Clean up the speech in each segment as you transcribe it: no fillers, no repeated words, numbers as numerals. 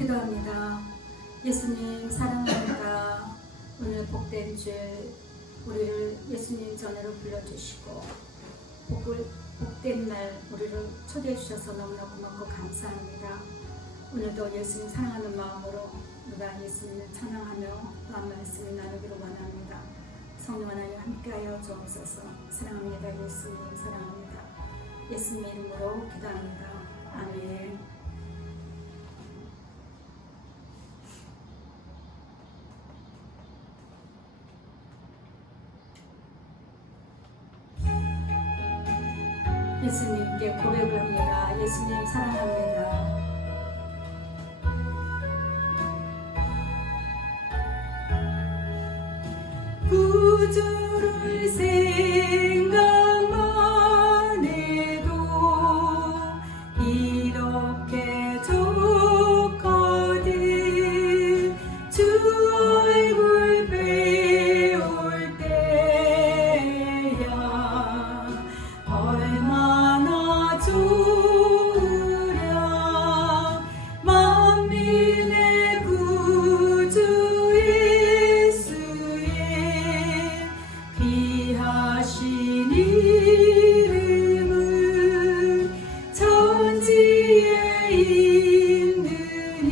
기도합니다. 예수님 사랑합니다. 오늘 복된 주 우리를 예수님 전으로 불러주시고 복된 날 우리를 초대해 주셔서 너무나 고맙고 감사합니다. 오늘도 예수님 사랑하는 마음으로 우리가 예수님을 찬양하며 또한 말씀을 나누기를 원합니다. 성령 하나님 함께하여 주옵소서. 사랑합니다. 예수님 사랑합니다. 예수님의 이름으로 기도합니다. 아멘. 예수님께 고백을 합니다. 예수님 사랑합니다. 구주를 생각만 해도 이렇게 좋거든. 주 얼굴 배울 때야 얼마나 좋으랴. 만민의 구주 예수의 귀하신 이름은 천지에 있는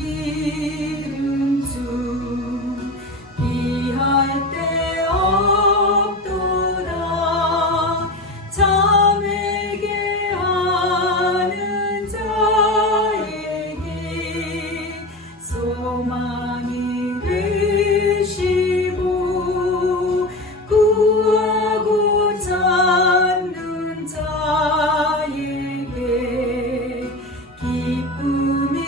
이름 중 비할 데 없도다. 참에게 하는 자에게 소망이 되시고 구하고 찾는 자에게 기쁨이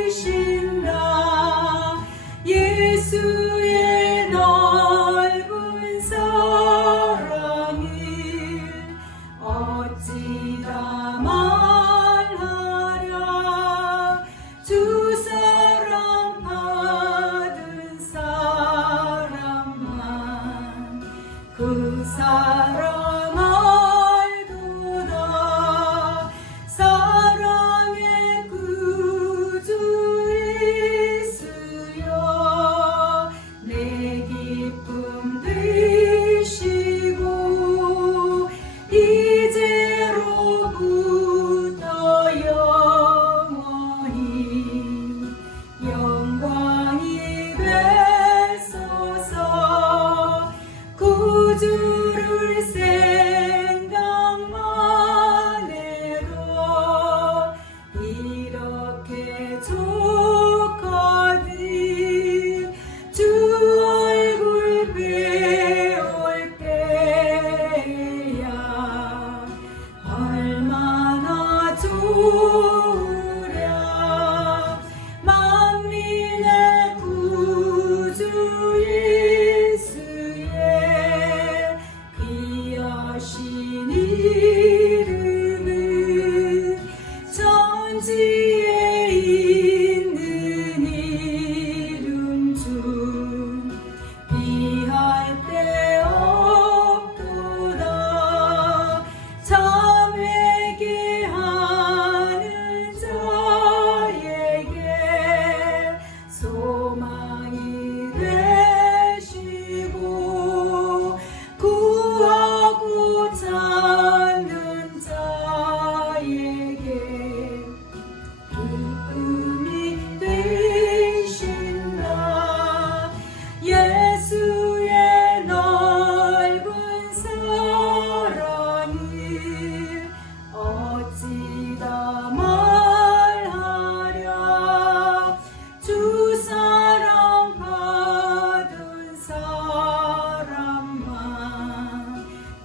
되신다. 예수의 넓은 사랑을 어찌다 말하랴. 주 사랑 받은 사람만 그 사랑 알도다. 사랑의 구주 예수여 내 기쁨 되시고 이제로부터 영원히 영광이 되소서. 구주를 생각만 해도 이렇게 좋거든. 주 얼굴 배울 때야 얼마나 좋으랴. 만민의 구주 예수의 귀하신 이름은 천지에 있는 이름 중 비할 데 없도다. 참회게 하는 자에게 소망이 되시고 구하고 찾는 자에게 기쁨이 되신다. 예수의 넓은 사랑을 어찌다 말하랴. 주 사랑 받은 사람만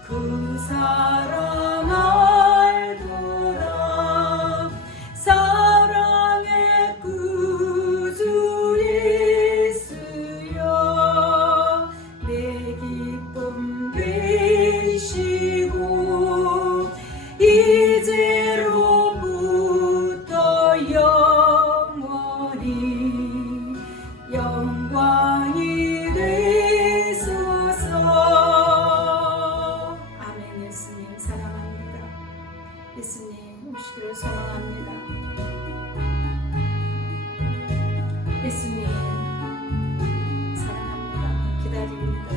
그 사랑 알도다. 사랑의 구주 예수여 내 기쁨 되시고 이제로부터 영원히 영광이 되소서. 아멘. 예수님 사랑합니다. 예수님 오시기를 소망합니다. 예수님 사랑합니다. 기다립니다.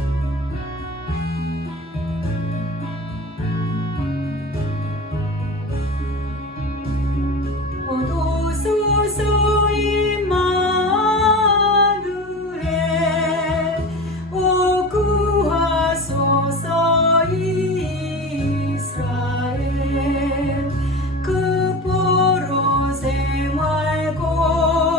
오소서 임마누엘 오 구하소서 이스라엘 그 포로 생활 고달파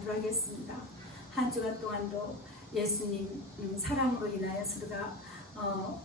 기도하도록 하겠습니다. 한 주간 동안도 예수님 사랑으로 인하여서 우리가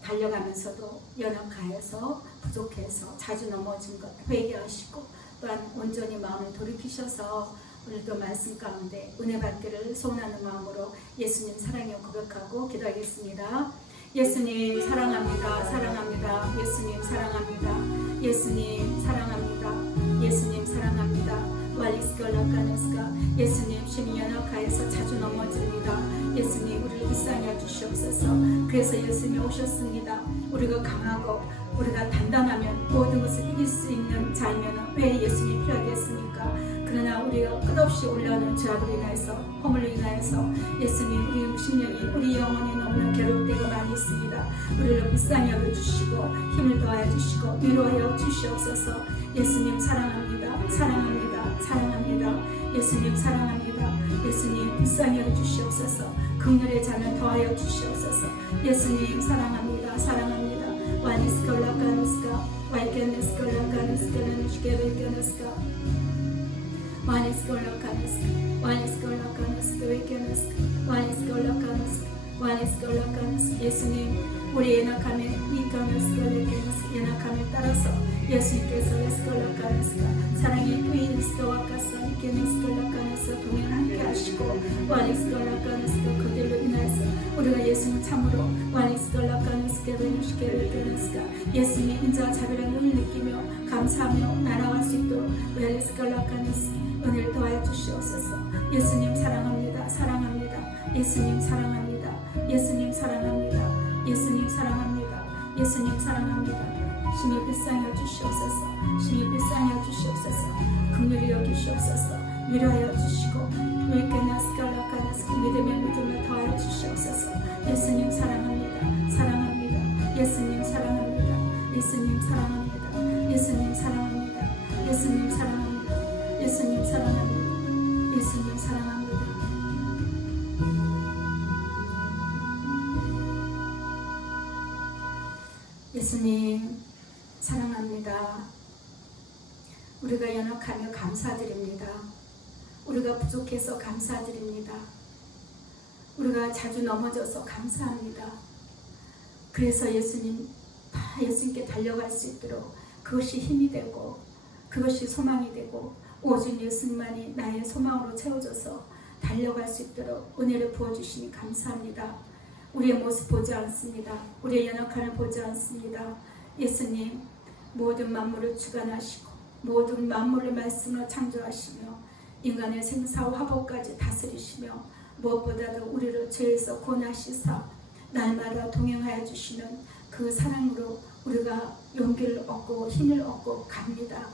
달려가면서도 연약하여서 부족해서 자주 넘어진 것 회개하시고 또한 온전히 마음을 돌이키셔서 오늘도 말씀 가운데 은혜 받기를 소원하는 마음으로 예수님 사랑에 고백하고 기도하겠습니다. 예수님 사랑합니다. 사랑합니다. 예수님 사랑합니다. 예수님 사랑합니다. 예수님 사랑합니다. 왈리스걸라카네스가 예수님 심히 연약하여서 자주 넘어집니다. 예수님 우리를 불쌍히 해주시옵소서. 그래서 예수님이 오셨습니다. 우리가 강하고 우리가 단단하면 모든 것을 이길 수 있는 자이면 왜 예수님이 필요하겠습니까? 그러나 우리가 끝없이 올라오는 죄악으로 인하여서 허물로 인하여서 예수님 우리 심령이 우리 영혼이 너무나 괴로울 때가 많이 있습니다. 우리를 불쌍히 여겨주시고 힘을 더하여 주시고 위로하여 주시옵소서. 예수님 사랑합니다. 사랑합니다. 사랑합니다. 예수님 사랑합니다. 예수님 불쌍히 여겨주시옵소서. 긍휼의 잔을 더하여 주시옵소서. 예수님 사랑합니다. 사랑합니다. 와니스콜라카누스카 와이케네스콜라카누스카는 주게베케네스카 와니스콜라카누스카 와니스콜라카누스카 웨케네스카 와니스콜라카누스카 와니스콜라카누스카 예수님 우리 연약함에 이카누스카 웨케네스카 연약함에 따라서 예수님께서 레스콜라카누스카 사랑의 위인스카 와카사 이케네스콜라카누스카 동행 함께 하시고 와니스콜라카누스카 그들로 인하여서 우리가 예수님 참으로 와니스콜라카누스카 베누시케베케네스카 예수님의 인자와 자비를 느끼며 감사하며 날아갈 수 있도록 웰리스콜라카누스카 은혜를 더하여 주시옵소서. 예수님 사랑합니다. 사랑합니다. 예수님 사랑합니다. 예수님 사랑합니다. 예수님 사랑합니다. 예수님 사랑합니다. 심히 불쌍히 여주시옵소서. 심히 불쌍히 여주시옵소서. 긍휼히 여기시옵소서. 위로하여 주시고 웰케나스칼라카나스 믿음의 믿음을 더하여 주시옵소서. 예수님 사랑합니다. 사랑합니다. 예수님 사랑합니다. 예수님 사랑합니다. 예수님 사랑합니다. 예수님 사랑합니다. 예수님 사랑합니다. 예수님 사랑합니다. 예수님 사랑합니다. 우리가 연약하며 감사드립니다. 우리가 부족해서 감사드립니다. 우리가 자주 넘어져서 감사합니다. 그래서 예수님께 달려갈 수 있도록 그것이 힘이 되고 그것이 소망이 되고 오직 예수님만이 나의 소망으로 채워져서 달려갈 수 있도록 은혜를 부어주시니 감사합니다. 우리의 모습 보지 않습니다. 우리의 연약함을 보지 않습니다. 예수님 모든 만물을 주관하시고 모든 만물을 말씀으로 창조하시며 인간의 생사와 화복까지 다스리시며 무엇보다도 우리를 죄에서 구원하시사 날마다 동행하여 주시는 그 사랑으로 우리가 용기를 얻고 힘을 얻고 갑니다.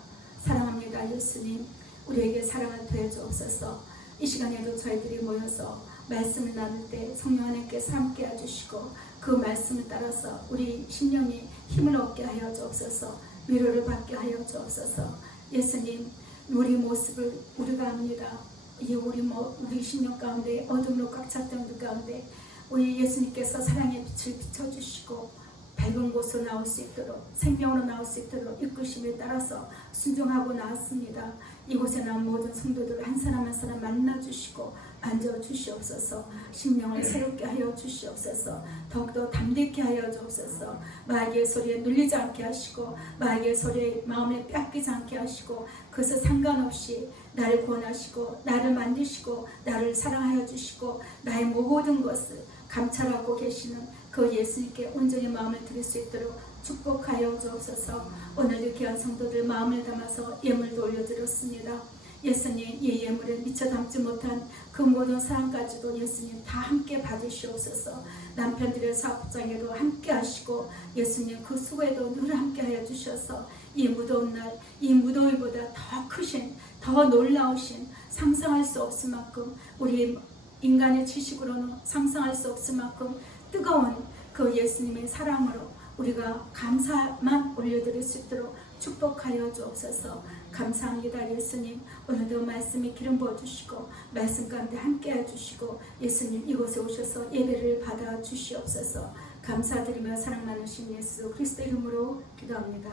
사랑합니다. 예수님 우리에게 사랑을 더해주옵소서. 이 시간에도 저희들이 모여서 말씀을 나눌 때 성령 하나님께서 함께 해주시고 그 말씀을 따라서 우리 심령이 힘을 얻게 하여 주옵소서. 위로를 받게 하여 주옵소서. 예수님 우리 모습을 우리가 합니다. 우리 심령 가운데 어둠으로 꽉 찼던 그 가운데 우리 예수님께서 사랑의 빛을 비춰주시고 밝은 곳으로 나올 수 있도록 생명으로 나올 수 있도록 이끄심에 따라서 순종하고 나왔습니다. 이곳에 나온 모든 성도들 한 사람 한 사람 만나주시고 만져주시옵소서. 심령을 새롭게 하여 주시옵소서. 더욱더 담대케 하여 주옵소서. 마귀의 소리에 눌리지 않게 하시고 마귀의 소리에 마음을 뺏기지 않게 하시고 그것에 상관없이 나를 구원하시고 나를 만드시고 나를 사랑하여 주시고 나의 모든 것을 감찰하고 계시는 그 예수님께 온전히 마음을 드릴 수 있도록 축복하여 주옵소서. 오늘도 귀한 성도들 마음을 담아서 예물도 올려드렸습니다. 예수님 이 예물에 미처 담지 못한 그 모든 사랑까지도 예수님 다 함께 받으시옵소서. 남편들의 사업장에도 함께 하시고 예수님 그 수고에도 늘 함께 하여 주셔서 이 무더운 날 이 무더위보다 더 크신 더 놀라우신 상상할 수 없을 만큼 우리 인간의 지식으로는 상상할 수 없을 만큼 뜨거운 그 예수님의 사랑으로 우리가 감사만 올려드릴 수 있도록 축복하여 주옵소서. 감사합니다. 예수님 오늘도 말씀에 기름 부어주시고 말씀 가운데 함께 해주시고 예수님 이곳에 오셔서 예배를 받아 주시옵소서. 감사드리며 사랑 많으신 예수 그리스도 이름으로 기도합니다.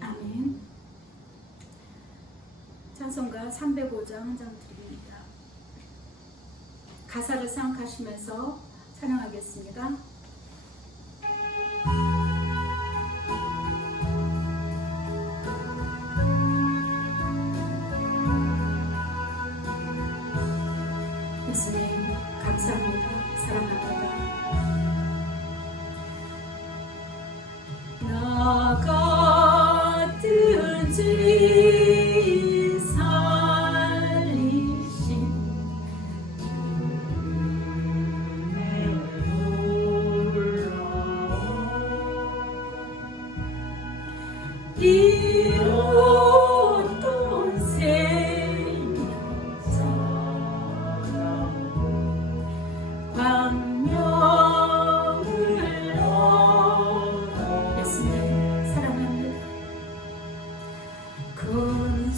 아멘. 찬송가 305장 한 장 드립니다. 가사를 생각하시면서 찬양하겠습니다. 예수님 감사합니다. 사랑합니다. 나 같은 죄인 살리신 이로운 생명자 광명을 얻어 예수님 사랑합니다. 큰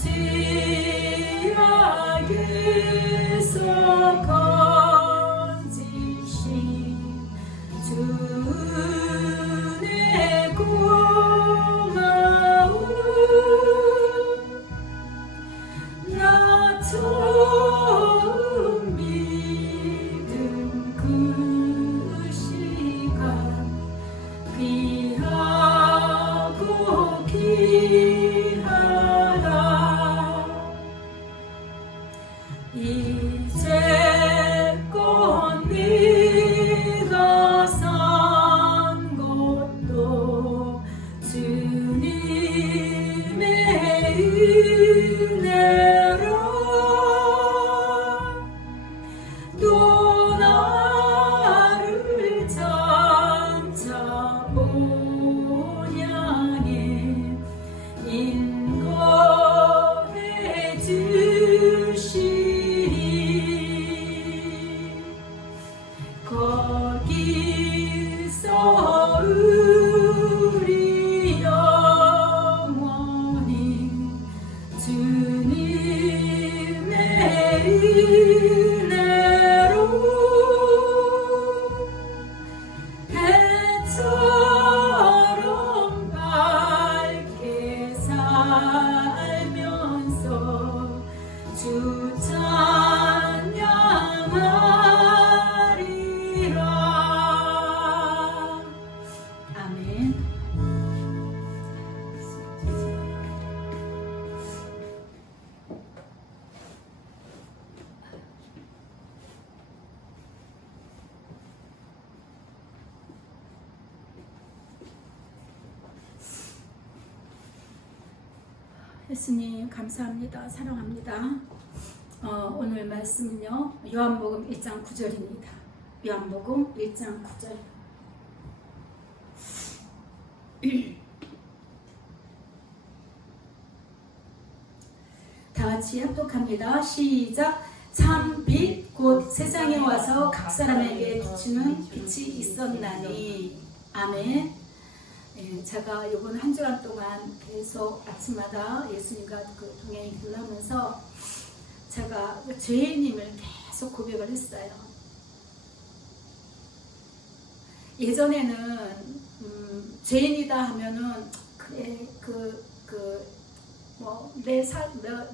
죄악에서 건지신 주의 고마움 나 처음 믿은 그 시간 귀하고 귀하다 이제껏 네가 산 것도 주님의 은혜로 또 나를 장차 본향에 인도해 주시리 거기서 우리 영원히 주님의 은혜로 해처럼 밝게 살면서 주 찬양하리라. 아멘. 예수님 감사합니다. 사랑합니다. 오늘 말씀은요 요한복음 1장 9절입니다. 요한복음 1장 9절 다 같이 합독합니다. 시작. 참 빛 곧 세상에 와서 각 사람에게 비추는 빛이 있었나니. 아멘. 예, 제가 이번 한 주간 동안 계속 아침마다 예수님과 그 동행 기도를 하면서 제가 죄인임을 계속 고백을 했어요. 예전에는 죄인이다 하면은 그래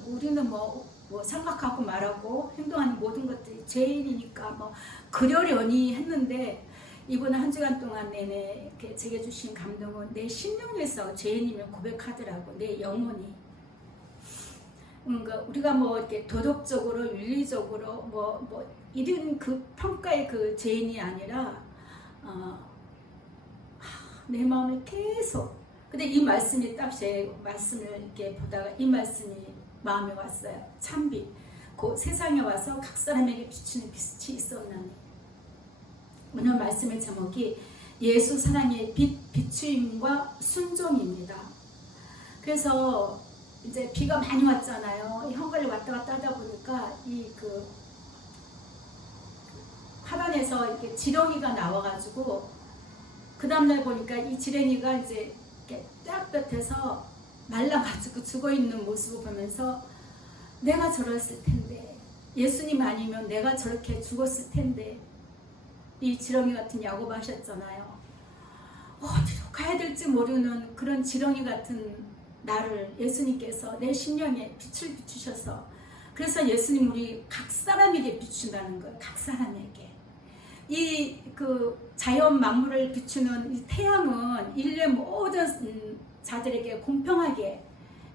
우리는 뭐 생각하고 말하고 행동하는 모든 것들이 죄인이니까 뭐 그러려니 했는데 이번 한 주간 동안 내내 이렇게 제게 주신 감동은 내 심령에서 죄인임을 고백하더라고. 내 영혼이. 그러니까 우리가 뭐 이렇게 도덕적으로 윤리적으로 뭐 이런 그 평가의 그 죄인이 아니라 내 마음을 계속. 근데 이 말씀이 딱 제 말씀을 이렇게 보다가 이 말씀이 마음에 왔어요. 참빛. 그 세상에 와서 각 사람에게 비추는 빛이 있었나니. 오늘 말씀의 제목이 예수 사랑의 비추임과 순종입니다. 그래서 이제 비가 많이 왔잖아요. 이 헝갈리 왔다 갔다 하다 보니까 이 그 화단에서 이렇게 지렁이가 나와가지고 그 다음날 보니까 이 지렁이가 이제 이렇게 쫙볕에서 말라가지고 죽어있는 모습을 보면서 내가 저랬을 텐데 예수님 아니면 내가 저렇게 죽었을 텐데 이 지렁이 같은 야고보 하셨잖아요. 어디로 가야 될지 모르는 그런 지렁이 같은 나를 예수님께서 내 심령에 빛을 비추셔서 그래서 예수님 우리 각 사람에게 비춘다는 거예요. 각 사람에게. 이 그 자연 만물을 비추는 이 태양은 인류의 모든 자들에게 공평하게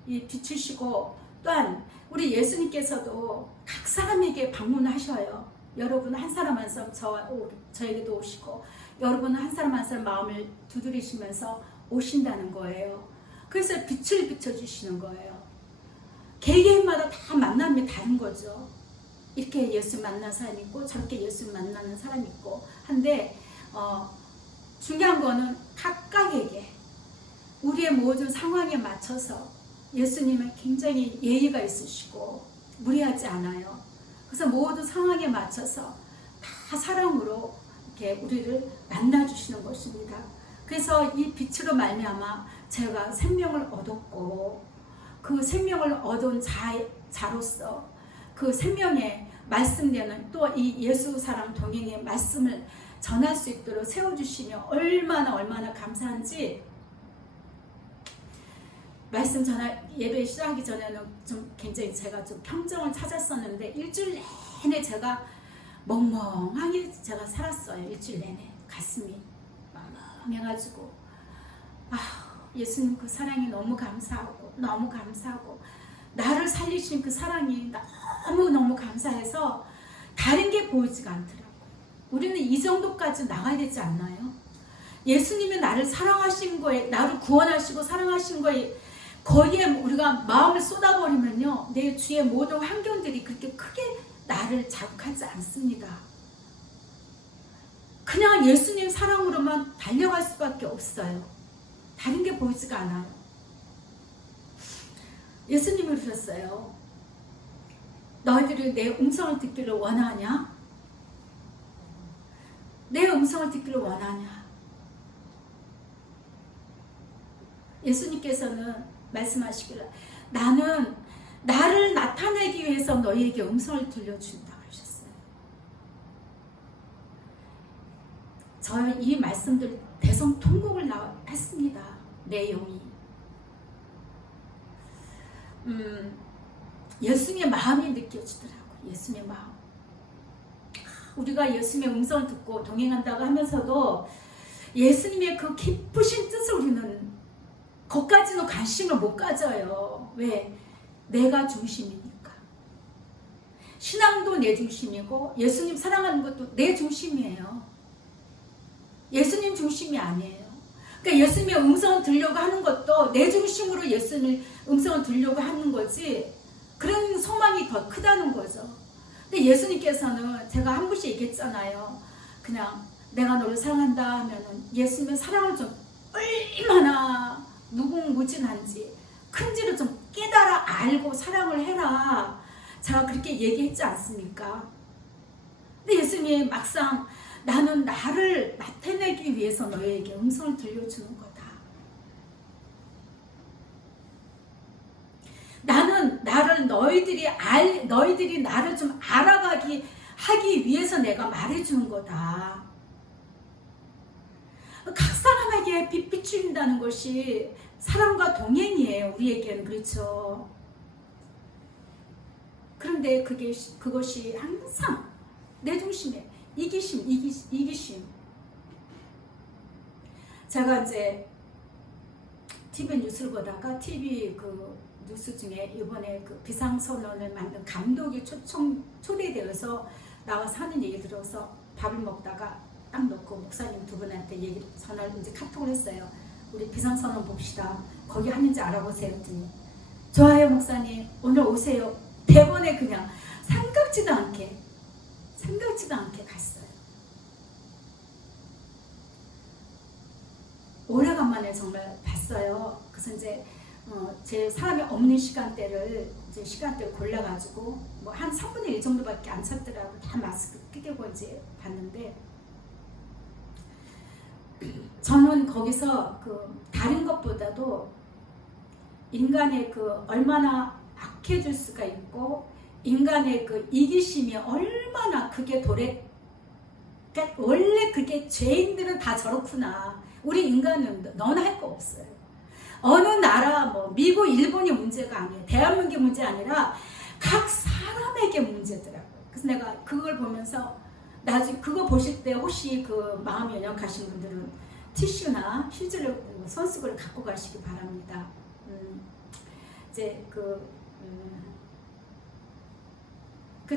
비추시고, 또한 우리 예수님께서도 각 사람에게 방문하셔요. 여러분 한 사람 한 사람 저에게도 오시고, 여러분 한 사람 한 사람 마음을 두드리시면서 오신다는 거예요. 그래서 빛을 비춰주시는 거예요. 개개인마다 다 만남이 다른 거죠. 이렇게 예수 만난 사람이 있고 저렇게 예수 만나는 사람이 있고 한데, 중요한 거는 각각에게 우리의 모든 상황에 맞춰서 예수님은 굉장히 예의가 있으시고 무리하지 않아요. 그래서 모든 상황에 맞춰서 다 사랑으로 이렇게 우리를 만나주시는 것입니다. 그래서 이 빛으로 말미암아 제가 생명을 얻었고, 그 생명을 얻은 자로서 그 생명에 말씀되는 또 이 예수 사랑 동행의 말씀을 전할 수 있도록 세워주시며 얼마나 감사한지, 말씀 전할 예배 시작하기 전에는 좀 굉장히 제가 좀 평정을 찾았었는데, 일주일 내내 제가 멍멍하게 제가 살았어요. 일주일 내내 가슴이 멍멍해가지고, 예수님 그 사랑이 너무 감사하고 나를 살리신 그 사랑이 너무 감사해서 다른 게 보이지가 않더라고요. 우리는 이 정도까지 나가야 되지 않나요? 예수님이 나를 사랑하신 거에, 나를 구원하시고 사랑하신 거에 거기에 우리가 마음을 쏟아버리면요, 내 주위의 모든 환경들이 그렇게 크게 나를 자극하지 않습니다. 그냥 예수님 사랑으로만 달려갈 수밖에 없어요. 다른 게 보이지가 않아요. 예수님이 그러셨어요. 너희들이 내 음성을 듣기를 원하냐? 내 음성을 듣기를 원하냐? 예수님께서는 말씀하시기를, 나는 나를 나타내기 위해서 너희에게 음성을 들려준다 그러셨어요. 저희 이 말씀들 대성통곡을 했습니다. 내용이 예수님의 마음이 느껴지더라고요. 예수님의 마음. 우리가 예수님의 음성을 듣고 동행한다고 하면서도 예수님의 그 깊으신 뜻을 우리는 거기까지는 관심을 못 가져요. 왜? 내가 중심이니까. 신앙도 내 중심이고 예수님 사랑하는 것도 내 중심이에요. 예수님 중심이 아니에요. 그러니까 예수님의 음성을 들으려고 하는 것도 내 중심으로 예수님의 음성을 들으려고 하는 거지, 그런 소망이 더 크다는 거죠. 근데 예수님께서는 제가 한 번씩 얘기했잖아요. 그냥 내가 너를 사랑한다 하면은 예수님의 사랑을 좀 얼마나 무궁무진한지 큰지를 좀 깨달아 알고 사랑을 해라. 제가 그렇게 얘기했지 않습니까? 근데 예수님이 막상 나는 나를 나타내기 위해서 너에게 음성을 들려주는 거다. 나는 나를 너희들이 나를 좀 알아가기 하기 위해서 내가 말해주는 거다. 각 사람에게 빛 비춘다는 것이 사랑과 동행이에요. 우리에게는. 그렇죠. 그런데 그것이 항상 내 중심에 이기심. 제가 이제 TV 뉴스를 보다가 TV 그 뉴스 중에 이번에 그 비상선언을 만든 감독이 초대되어서 나와서 하는 얘기 들어서 밥을 먹다가 딱 놓고 목사님 두 분한테 전화를 이제 카톡을 했어요. 우리 비상선언 봅시다. 거기 하는지 알아보세요. 했더니 좋아요 목사님 오늘 오세요. 대본에 그냥 생각지도 않게 갔어요. 오래간만에 정말 봤어요. 그래서 이제 제 사람이 없는 시간대를 골라가지고 뭐 한 3분의 1 정도밖에 안 찼더라고. 다 마스크 끼고 이제 봤는데, 저는 거기서 그 다른 것보다도 인간의 그 얼마나 악해질 수가 있고 인간의 그 이기심이 얼마나 그게 그러니까 원래 그게 죄인들은 다 저렇구나. 우리 인간은 너나 할 거 없어요. 어느 나라 뭐 미국 일본이 문제가 아니에요. 대한민국이 문제 아니라 각 사람에게 문제더라고요. 그래서 내가 그걸 보면서 나중에 그거 보실 때 혹시 그 마음 연약하신 분들은 티슈나 휴지를 손수건을 갖고 가시기 바랍니다. 이제 그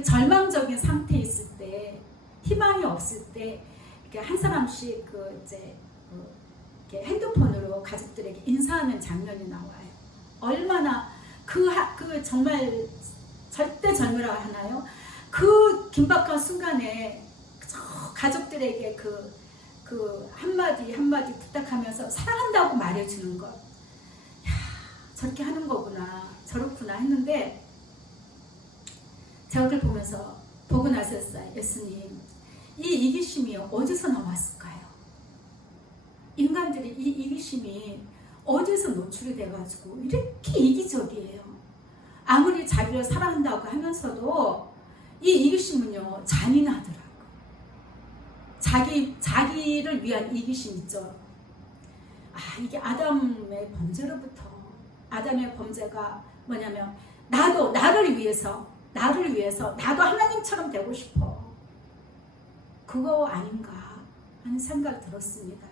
절망적인 상태에 있을 때, 희망이 없을 때, 이렇게 한 사람씩 이렇게 핸드폰으로 가족들에게 인사하는 장면이 나와요. 얼마나 그 정말 절대 절묘라고 하나요? 그 긴박한 순간에 가족들에게 그 한마디 한마디 부탁하면서 사랑한다고 말해주는 것. 야, 저렇게 하는 거구나, 저렇구나 했는데, 제가 그걸 보고 나섰어요. 예수님, 이 이기심이 어디서 나왔을까요? 인간들이 이 이기심이 어디서 노출이 돼가지고 이렇게 이기적이에요. 아무리 자기를 사랑한다고 하면서도 이 이기심은요, 잔인하더라고요. 자기를 위한 이기심 있죠. 이게 아담의 범죄로부터, 아담의 범죄가 뭐냐면, 나를 위해서 나도 하나님처럼 되고 싶어. 그거 아닌가 하는 생각이 들었습니다.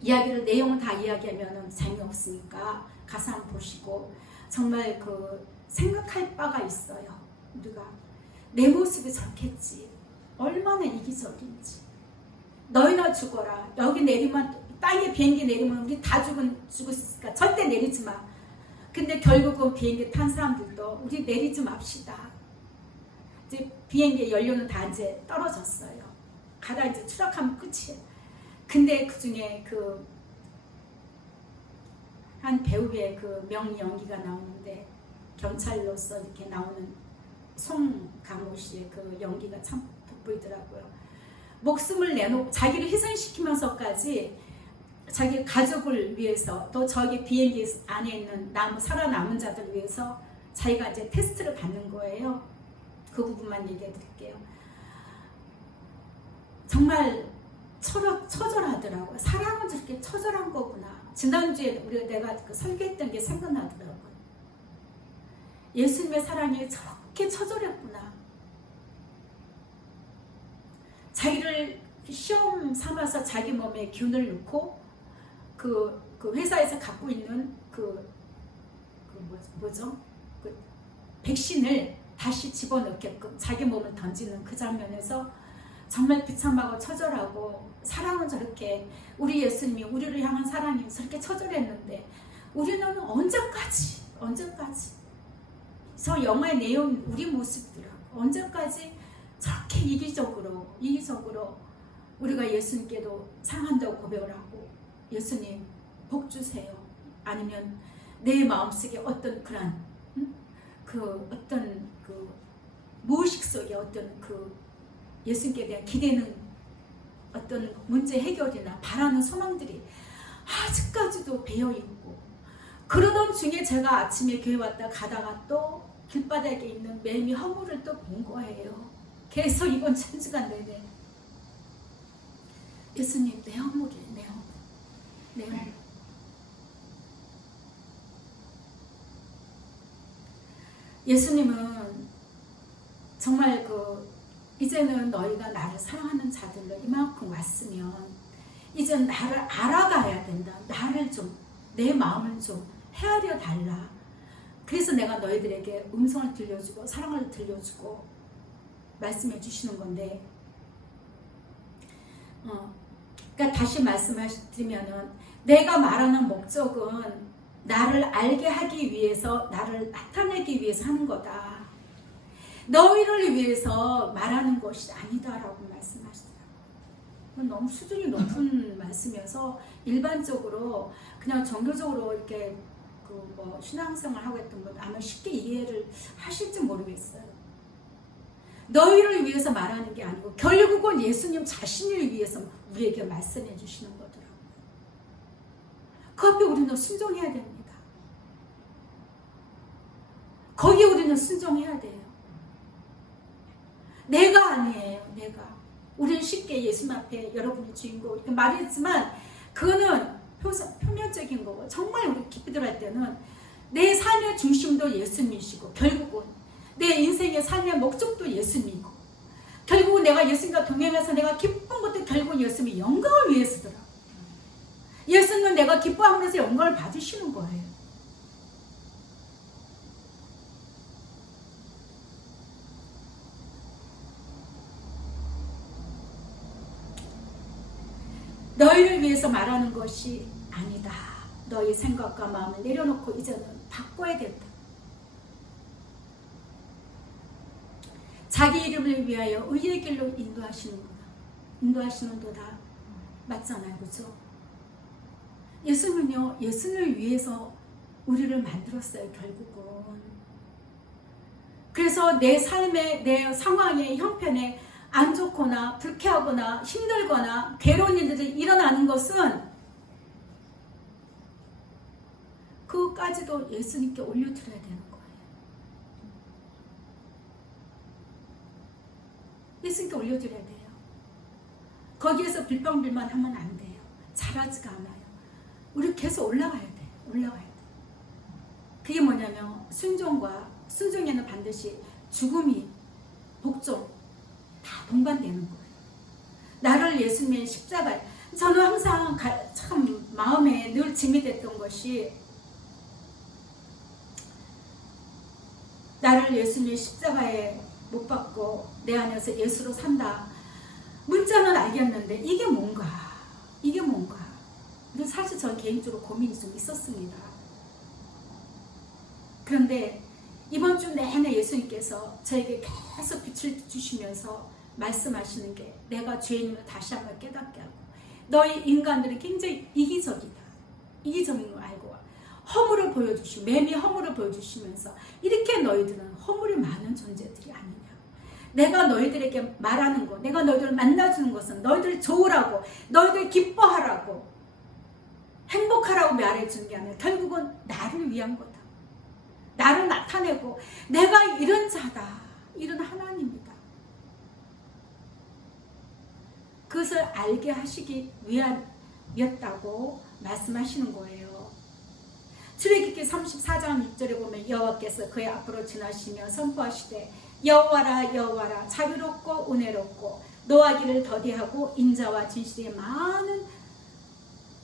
이야기를 내용을 다 이야기하면 재미없으니까 가서 한번 보시고, 정말 생각할 바가 있어요. 우리가 내 모습이 저렇겠지, 얼마나 이기적인지. 너희나 죽어라, 여기 내리면, 땅에 비행기 내리면 우리 다 죽었으니까 절대 내리지 마. 근데 결국은 비행기 탄 사람들도 우리 내리지 맙시다. 이제 비행기의 연료는 다 이제 떨어졌어요. 가다 이제 추락하면 끝이에요. 근데 그 중에 한 배우의 명리 연기가 나오는데, 경찰로서 이렇게 나오는 송강호 씨의 그 연기가 참 돋보이더라고요. 목숨을 내놓고 자기를 희생시키면서까지 자기 가족을 위해서, 또 저기 비행기 안에 있는 살아남은 자들 위해서 자기가 이제 테스트를 받는 거예요. 그 부분만 얘기해 드릴게요. 정말 처절하더라고요. 사랑은 저렇게 처절한 거구나. 지난주에 내가 설교했던 게 생각나더라고요. 예수님의 사랑이 저렇게 처절했구나. 자기를 시험 삼아서 자기 몸에 균을 넣고 그 회사에서 갖고 있는 백신을 다시 집어넣게끔 자기 몸을 던지는 그 장면에서 정말 비참하고 처절하고, 사랑은 저렇게, 우리 예수님이 우리를 향한 사랑이 저렇게 처절했는데 우리는 언제까지 저 영화의 내용, 우리 모습이더라고. 언제까지 저렇게 이기적으로 우리가 예수님께도 사랑한다고 고백을 하고, 예수님 복 주세요, 아니면 내 마음속에 어떤 무의식 속에 어떤 예수님께 대한 기대는 어떤 문제 해결이나 바라는 소망들이 아직까지도 배어있고, 그러던 중에 제가 아침에 교회 왔다 가다가 또 길바닥에 있는 매미 허물을 또 본 거예요. 계속 이번 천주간 내내 예수님, 내 허물이에요, 내 허물. 예수님은 정말 이제는 너희가 나를 사랑하는 자들로 이만큼 왔으면 이제 나를 알아가야 된다. 나를 좀, 내 마음을 좀 헤아려 달라. 그래서 내가 너희들에게 음성을 들려주고 사랑을 들려주고 말씀해 주시는 건데, 그러니까 다시 말씀드리면은, 내가 말하는 목적은 나를 알게 하기 위해서, 나를 나타내기 위해서 하는 거다. 너희를 위해서 말하는 것이 아니다라고 말씀하시더라고요. 너무 수준이 높은 말씀이어서 일반적으로 그냥 종교적으로 이렇게 신앙생활 하고 있던 분 아마 쉽게 이해를 하실지 모르겠어요. 너희를 위해서 말하는 게 아니고 결국은 예수님 자신을 위해서 우리에게 말씀해 주시는 거더라고요. 그 앞에 우리는 순종해야 됩니다. 거기에 우리는 순종해야 돼요. 내가 아니에요. 우리는 쉽게 예수님 앞에 여러분이 주인공 이렇게 말했지만, 그거는 표면적인 거고, 정말 우리 깊이 들어갈 때는 내 삶의 중심도 예수님이시고 결국은 내 인생의 삶의 목적도 예수님이고 결국은 내가 예수님과 동행해서 내가 기쁜 것도 결국은 예수님의 영광을 위해서더라. 예수님은 내가 기뻐함으로써 영광을 받으시는 거예요. 너희를 위해서 말하는 것이 아니다. 너희 생각과 마음을 내려놓고 이제는 바꿔야 된다. 자기 이름을 위하여 의의 길로 인도하시는도다. 맞잖아요, 그렇죠? 예수는요, 예수를 위해서 우리를 만들었어요, 결국은. 그래서 내 삶의, 내 상황의 형편에 안 좋거나 불쾌하거나 힘들거나 괴로운 일들이 일어나는 것은 그것까지도 예수님께 올려드려야 되는 거예요. 예수님께 올려드려야 돼요. 거기에서 빌방빌만 하면 안 돼요. 잘하지가 않아요. 우리 계속 올라가야 돼. 올라가야 돼. 그게 뭐냐면 순종에는 반드시 죽음이 복종 다 동반되는 거예요. 나를 예수님의 십자가에 저는 항상 참 마음에 늘 짐이 됐던 것이 나를 예수님의 십자가에 못 박고 내 안에서 예수로 산다. 문자는 알겠는데 이게 뭔가? 이게 뭔가? 근데 사실 전 개인적으로 고민이 좀 있었습니다. 그런데 이번 주 내내 예수님께서 저에게 계속 빛을 주시면서 말씀하시는 게 내가 죄인임을 다시 한번 깨닫게 하고 너희 인간들은 굉장히 이기적이다. 이기적인 걸 알고 허물을 보여주시고 매미 허물을 보여주시면서 이렇게 너희들은 허물이 많은 존재들이 아니냐. 내가 너희들에게 말하는 것, 내가 너희들을 만나주는 것은 너희들 좋으라고, 너희들 기뻐하라고, 행복하라고 말해주는 게 아니라 결국은 나를 위한 거다. 나를 나타내고 내가 이런 자다. 이런 하나님이다. 그것을 알게 하시기 위함이었다고 말씀하시는 거예요. 출애굽기 34장 6절에 보면 여호와께서 그의 앞으로 지나시며 선포하시되 여호와라 여호와라 자비롭고 은혜롭고 노하기를 더디하고 인자와 진실이 많은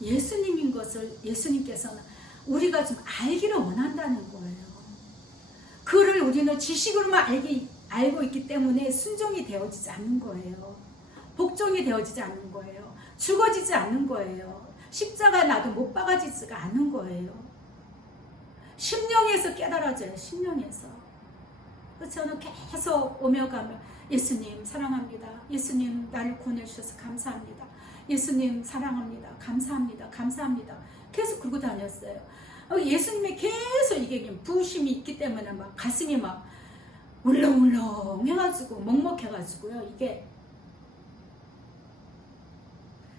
예수님인 것을 예수님께서는 우리가 좀 알기를 원한다는 거예요. 그를 우리는 지식으로만 알고 있기 때문에 순종이 되어지지 않는 거예요. 복종이 되어지지 않는 거예요. 죽어지지 않는 거예요. 십자가에 나도 못 박아지지가 않는 거예요. 심령에서 깨달아져요. 심령에서. 그래서 저는 계속 오며 가며 예수님 사랑합니다. 예수님 나를 구원해주셔서 감사합니다. 예수님 사랑합니다. 감사합니다. 감사합니다. 계속 그러고 다녔어요. 예수님의 계속 이게 부심이 있기 때문에 막 가슴이 막 울렁울렁 해가지고 먹먹해가지고요. 이게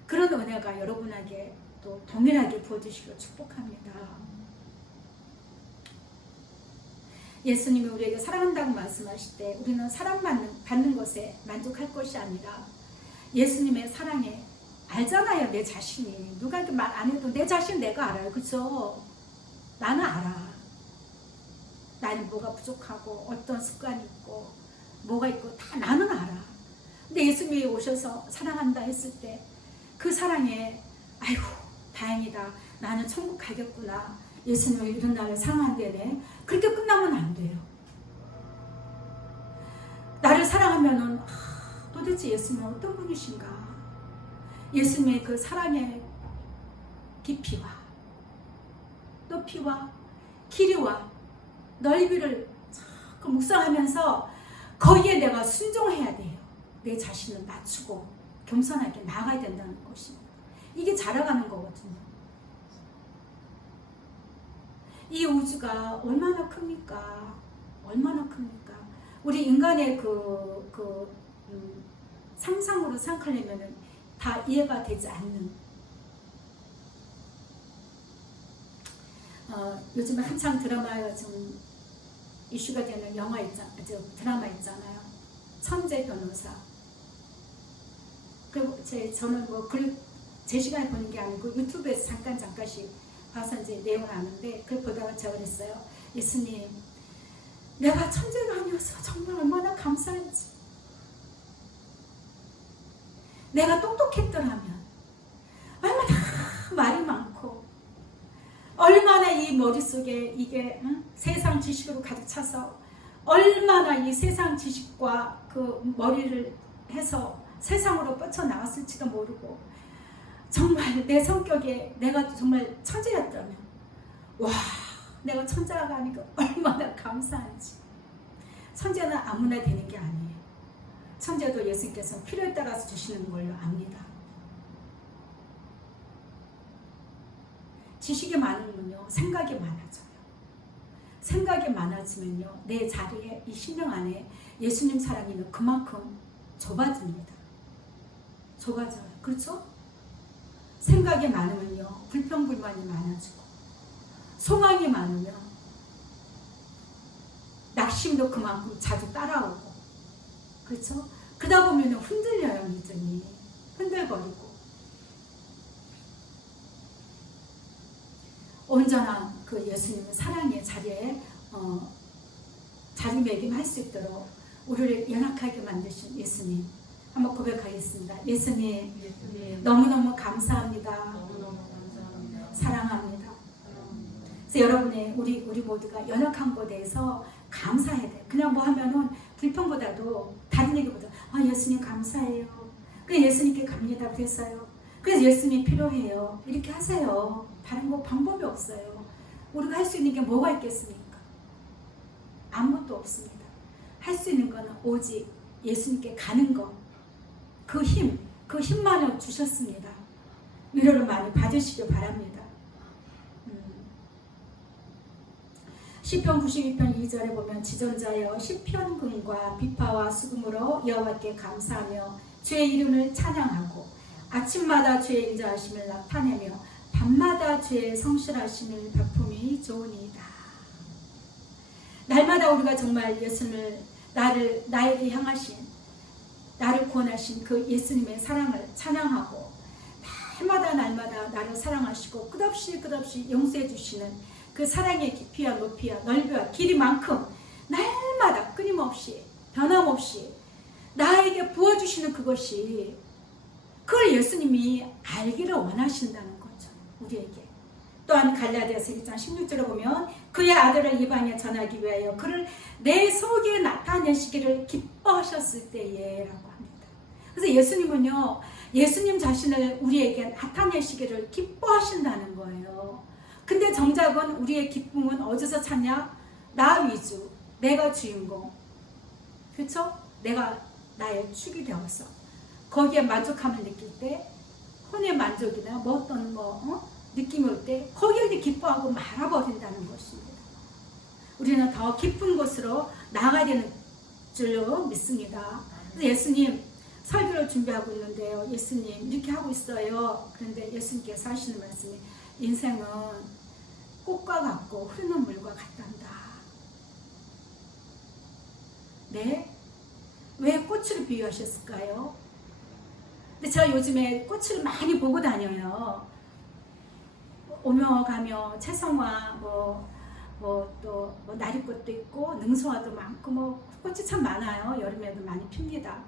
그런 은혜가 여러분에게 또 동일하게 부어주시기를 축복합니다. 예수님이 우리에게 사랑한다고 말씀하실 때 우리는 사랑받는 것에 만족할 것이 아니라 예수님의 사랑에 알잖아요. 내 자신이. 누가 이렇게 말 안 해도 내 자신 내가 알아요. 그렇죠? 나는 알아. 나는 뭐가 부족하고 어떤 습관이 있고 뭐가 있고 다 나는 알아. 근데 예수님이 오셔서 사랑한다 했을 때 그 사랑에 아이고 다행이다. 나는 천국 가겠구나. 예수님이 이런 나를 사랑한대네. 그렇게 끝나면 안 돼요. 나를 사랑하면은 도대체 예수님은 어떤 분이신가? 예수님의 그 사랑의 깊이와 높이와 길이와 넓이를 자꾸 묵상하면서 거기에 내가 순종해야 돼요. 내 자신을 낮추고 겸손하게 나아가야 된다는 것입니다. 이게 자라가는 거거든요. 이 우주가 얼마나 큽니까? 얼마나 큽니까? 우리 인간의 상상으로 생각하려면 다 이해가 되지 않는 요즘에 한창 드라마가 좀 이슈가 되는 드라마 있잖아요. 천재 변호사. 그리고 저는 제 시간에 보는 게 아니고 유튜브에서 잠깐씩 봐서 이제 내용을 아는데 그걸 보다가 제가 그랬어요. 예수님, 내가 천재가 아니어서 정말 얼마나 감사한지. 내가 똑똑했더라면 얼마나 말이 많고 얼마나 이 머릿속에 이게 세상 지식으로 가득 차서 얼마나 이 세상 지식과 그 머리를 해서 세상으로 뻗쳐나갔을지도 모르고 정말 내 성격에 내가 정말 천재였다면 와, 내가 천재가 아니까 얼마나 감사한지. 천재는 아무나 되는 게 아니에요. 천재도 예수님께서 필요에 따라서 주시는 걸로 압니다. 지식이 많으면요, 생각이 많아져요. 생각이 많아지면요, 내 자리에 이 심령 안에 예수님 사랑이 그만큼 좁아집니다. 좁아져요. 그렇죠? 생각이 많으면요, 불평불만이 많아지고, 소망이 많으면 낙심도 그만큼 자주 따라오고, 그렇죠? 그러다 보면 흔들려요, 믿음이. 흔들거리고. 온전한 그 예수님의 사랑의 자리에 자리매김할 수 있도록 우리를 연약하게 만드신 예수님 한번 고백하겠습니다. 예수님, 너무너무 감사합니다. 사랑합니다. 그래서 여러분의 우리 모두가 연약한 것에 대해서 감사해야 돼요. 그냥 뭐 하면은 불평보다도 다른 얘기보다 예수님 감사해요. 그냥 예수님께 갑니다. 그랬어요. 그래서 예수님이 필요해요. 이렇게 하세요. 다른 거 방법이 없어요. 우리가 할 수 있는 게 뭐가 있겠습니까? 아무것도 없습니다. 할 수 있는 거는 오직 예수님께 가는 거. 그 힘만을 주셨습니다. 위로를 많이 받으시길 바랍니다. 시편 92편 2절에 보면 지존자여 시편금과 비파와 수금으로 여호와께 감사하며 주의 이름을 찬양하고 아침마다 주의 인자하심을 나타내며 밤마다 주의 성실하심을 베품이 좋으니이다. 날마다 우리가 정말 예수님을 나에게 향하신 나를 구원하신 그 예수님의 사랑을 찬양하고 날마다 나를 사랑하시고 끝없이 용서해 주시는 그 사랑의 깊이와 높이와 넓이와 길이만큼 날마다 끊임없이 변함없이 나에게 부어주시는 그것이 그걸 예수님이 알기를 원하신다는 거죠. 우리에게. 또한 갈라디아서 1장 16절에 보면 그의 아들을 이방에 전하기 위하여 그를 내 속에 나타내시기를 기뻐하셨을 때에 라고 합니다. 그래서 예수님은요, 예수님 자신을 우리에게 나타내시기를 기뻐하신다는 거예요. 근데 정작은 우리의 기쁨은 어디서 찾냐? 나 위주, 내가 주인공. 그렇죠? 내가 나의 축이 되어서 거기에 만족함을 느낄 때, 혼의 만족이나 어떤 느낌이 올 때 거기에 기뻐하고 말아버린다는 것입니다. 우리는 더 깊은 곳으로 나아가야 되는 줄로 믿습니다. 그래서 예수님 설교를 준비하고 있는데요. 예수님 이렇게 하고 있어요. 그런데 예수님께서 하시는 말씀이 인생은 꽃과 같고 흐르는 물과 같단다. 네? 왜 꽃을 비유하셨을까요? 근데 제가 요즘에 꽃을 많이 보고 다녀요. 오며 가며 채성화 또 나리꽃도 있고 능소화도 많고 꽃이 참 많아요. 여름에도 많이 핍니다.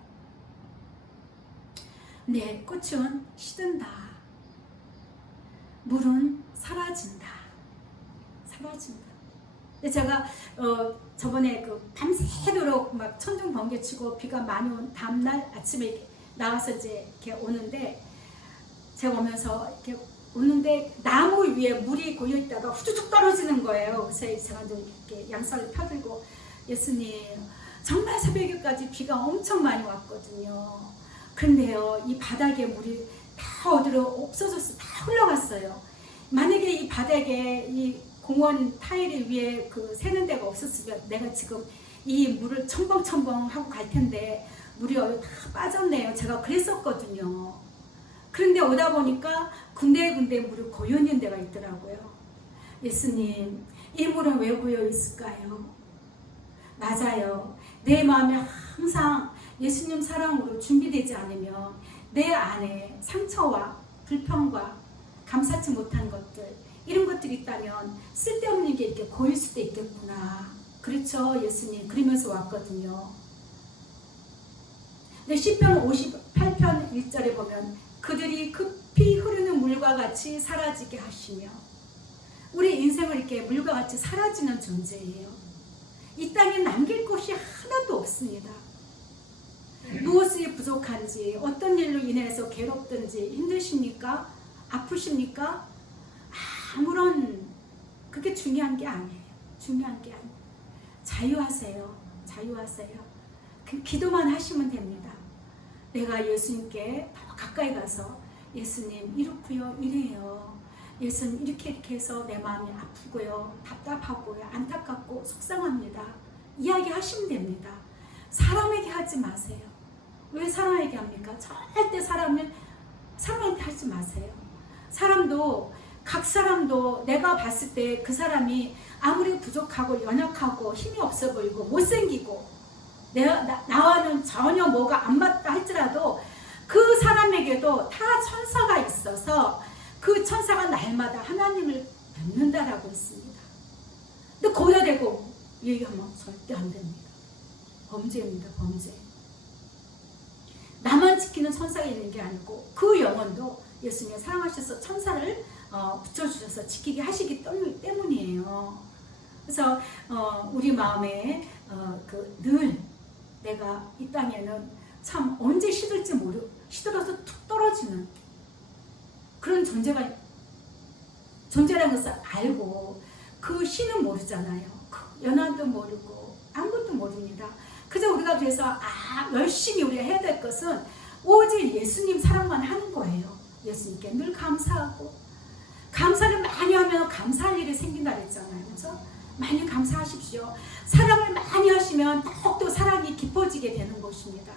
네, 꽃은 시든다. 물은 사라진다. 근데 제가 저번에 밤새도록 막 천둥 번개 치고 비가 많이 온 다음날 아침에 나와서 이제 이렇게 오는데 제가 오면서 이렇게 오는데 나무 위에 물이 고여 있다가 후두둑 떨어지는 거예요. 그래서 제가 이렇게 양살을 펴들고 예수님 정말 새벽에까지 비가 엄청 많이 왔거든요. 그런데요, 이 바닥에 물이 다 어디로 없어졌어요. 다 흘러갔어요. 만약에 이 바닥에 이 공원 타일 위에 새는 데가 없었으면 내가 지금 이 물을 첨벙첨벙 하고 갈 텐데 물이 다 빠졌네요. 제가 그랬었거든요. 그런데 오다 보니까 군데군데 물이 고여 있는 데가 있더라고요. 예수님, 이 물은 왜 고여 있을까요? 맞아요. 내 마음에 항상 예수님 사랑으로 준비되지 않으면 내 안에 상처와 불평과 감사치 못한 것들, 이런 것들이 있다면 쓸데없는 게 이렇게 고일 수도 있겠구나. 그렇죠. 예수님 그러면서 왔거든요. 근데 시편 58편 1절에 보면 그들이 급히 흐르는 물과 같이 사라지게 하시며, 우리 인생을 이렇게 물과 같이 사라지는 존재예요. 이 땅에 남길 것이 하나도 없습니다. 무엇이 부족한지, 어떤 일로 인해서 괴롭든지 힘드십니까? 아프십니까? 아무런 그게 중요한 게 아니에요. 중요한 게 아니에요. 자유하세요. 자유하세요. 그 기도만 하시면 됩니다. 내가 예수님께 더 가까이 가서 예수님 이렇고요, 이래요. 예수님 이렇게 해서 내 마음이 아프고요, 답답하고요, 안타깝고 속상합니다. 이야기하시면 됩니다. 사람에게 하지 마세요. 왜 사람에게 합니까? 절대 사람한테 하지 마세요. 각 사람도 내가 봤을 때 그 사람이 아무리 부족하고 연약하고 힘이 없어 보이고 못생기고 나와는 전혀 뭐가 안 맞다 할지라도 그 사람에게도 다 천사가 있어서 그 천사가 날마다 하나님을 뵙는다라고 했습니다. 근데 거기다 대고 얘기하면 절대 안 됩니다. 범죄입니다. 범죄. 나만 지키는 천사가 있는 게 아니고 그 영혼도 예수님이 사랑하셔서 천사를 붙여주셔서 지키게 하시기 때문이에요. 그래서 우리 마음에 늘 내가 이 땅에는 참 언제 시들어서 툭 떨어지는 그런 존재라는 것을 알고, 그 시는 모르잖아요. 연한도 모르고 아무것도 모릅니다. 그저 우리가 그래서 열심히 우리가 해야 될 것은 오직 예수님 사랑만 하는 거예요. 예수님께 늘 감사하고, 감사를 많이 하면 감사할 일이 생긴다 그랬잖아요. 그렇죠? 많이 감사하십시오. 사랑을 많이 하시면 더욱더 사랑이 깊어지게 되는 것입니다.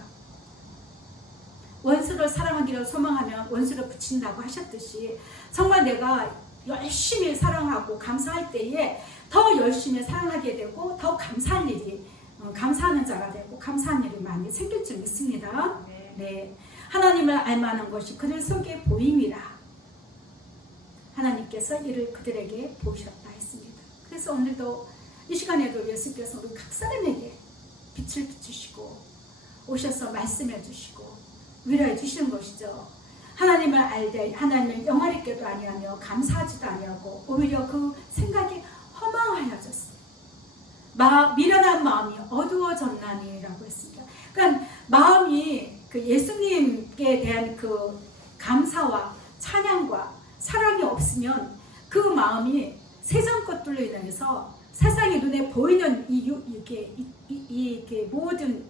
원수를 사랑하기를 소망하면 원수를 붙인다고 하셨듯이, 정말 내가 열심히 사랑하고 감사할 때에 더 열심히 사랑하게 되고 더 감사할 일이, 감사하는 자가 되고 감사한 일이 많이 생길 줄 믿습니다. 네. 하나님을 알만한 것이 그들 속에 보임이라. 하나님께서 이를 그들에게 보이셨다 했습니다. 그래서 오늘도 이 시간에도 예수께서 우리 각 사람에게 빛을 비추시고 오셔서 말씀해 주시고 위로해 주시는 것이죠. 하나님을 알되 하나님을 영화롭게도 아니하며 감사하지도 아니하고 오히려 그 생각이 허망하여졌어요. 미련한 마음이 어두워졌나니라고 했습니다. 그러니까 마음이 그 예수님께 대한 그 감사와 찬양과 사랑이 없으면 그 마음이 세상 것들로 인해서 세상의 눈에 보이는 이게 모든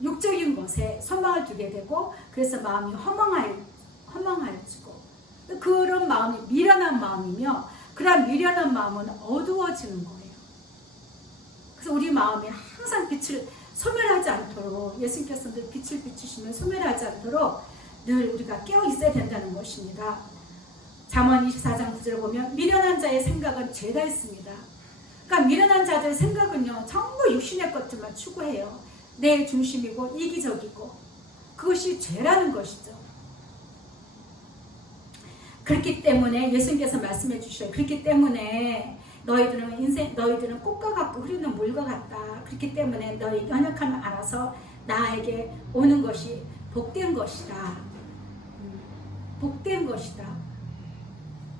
육적인 것에 소망을 두게 되고, 그래서 마음이 허망해지고, 그런 마음이 미련한 마음이며, 그런 미련한 마음은 어두워지는 거예요. 그래서 우리 마음이 항상 빛을 소멸하지 않도록, 예수님께서 늘 빛을 비추시면 소멸하지 않도록 늘 우리가 깨어 있어야 된다는 것입니다. 잠언 24장 9절을 보면 미련한 자의 생각은 죄가 있습니다. 그러니까 미련한 자들의 생각은요, 전부 육신의 것들만 추구해요. 내 중심이고 이기적이고, 그것이 죄라는 것이죠. 그렇기 때문에 예수님께서 말씀해 주셔요. 그렇기 때문에 너희들은 꽃과 같고 흐르는 물과 같다. 그렇기 때문에 너희 연약함을 알아서 나에게 오는 것이 복된 것이다. 복된 것이다.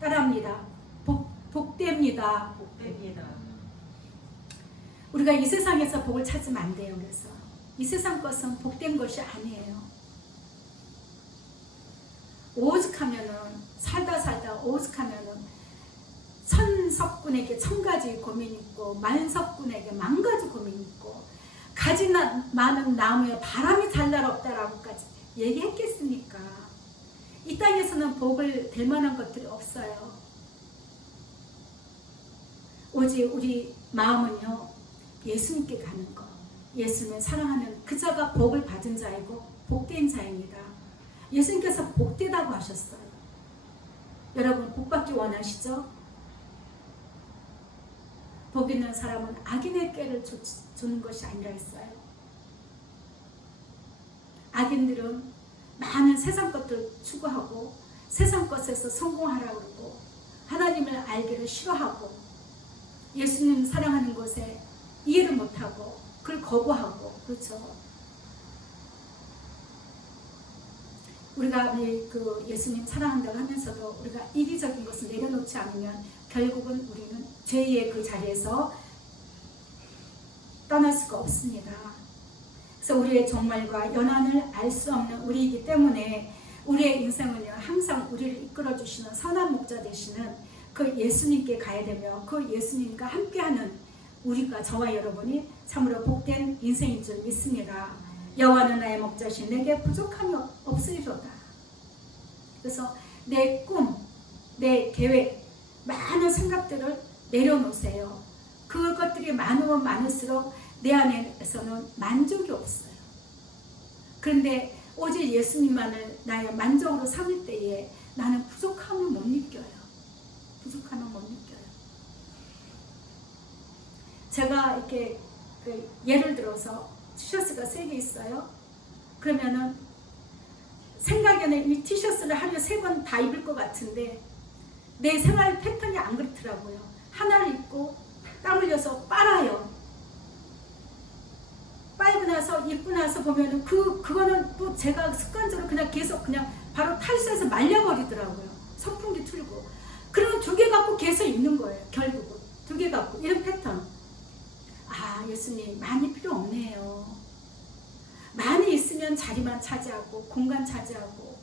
따라합니다. 복됩니다. 복됩니다. 우리가 이 세상에서 복을 찾으면 안 돼요. 그래서 이 세상 것은 복된 것이 아니에요. 오죽하면은 살다 오죽하면은 천석군에게 1000가지 고민이 있고 만석군에게 10,000가지 고민이 있고 가지 많은 나무에 바람이 잘 날 없다라고까지 얘기했겠습니까? 이 땅에서는 복을 될 만한 것들이 없어요. 오직 우리 마음은요, 예수님께 가는 것, 예수님을 사랑하는 그 자가 복을 받은 자이고 복된 자입니다. 예수님께서 복되다고 하셨어요. 여러분 복받기 원하시죠? 복 있는 사람은 악인의 꾀를 주는 것이 아니라 했어요. 악인들은 많은 세상 것들 추구하고 세상 것에서 성공하라고 그러고 하나님을 알기를 싫어하고 예수님 사랑하는 것에 이해를 못하고 그걸 거부하고 그렇죠. 우리가 그 예수님 사랑한다고 하면서도 우리가 이기적인 것을 내려놓지 않으면 결국은 우리는 죄의 그 자리에서 떠날 수가 없습니다. 그래서 우리의 종말과 연한을 알 수 없는 우리이기 때문에 우리의 인생은요 항상 우리를 이끌어 주시는 선한 목자 되시는 그 예수님께 가야 되며 그 예수님과 함께하는 우리가 저와 여러분이 참으로 복된 인생인 줄 믿습니다. 여호와는 나의 목자신 내게 부족함이 없으리로다. 그래서 내 꿈, 내 계획, 많은 생각들을 내려놓으세요. 그것들이 많으면 많을수록 내 안에서는 만족이 없어요. 그런데 오직 예수님만을 나의 만족으로 삼을 때에 나는 부족함을 못 느껴요. 부족함을 못 느껴요. 제가 이렇게 예를 들어서 티셔츠가 3개 있어요. 그러면은 생각에는 이 티셔츠를 하루에 3번 다 입을 것 같은데 내 생활 패턴이 안 그렇더라고요. 하나를 입고 땀 흘려서 빨아요. 빨고 나서 입고 나서 보면은 그거는 또 제가 습관적으로 그냥 계속 그냥 바로 탈수해서 말려버리더라고요. 선풍기 틀고. 그러면 2개 갖고 계속 입는 거예요. 결국은 2개 갖고 이런 패턴. 아, 예수님 많이 필요 없네요. 많이 있으면 자리만 차지하고 공간 차지하고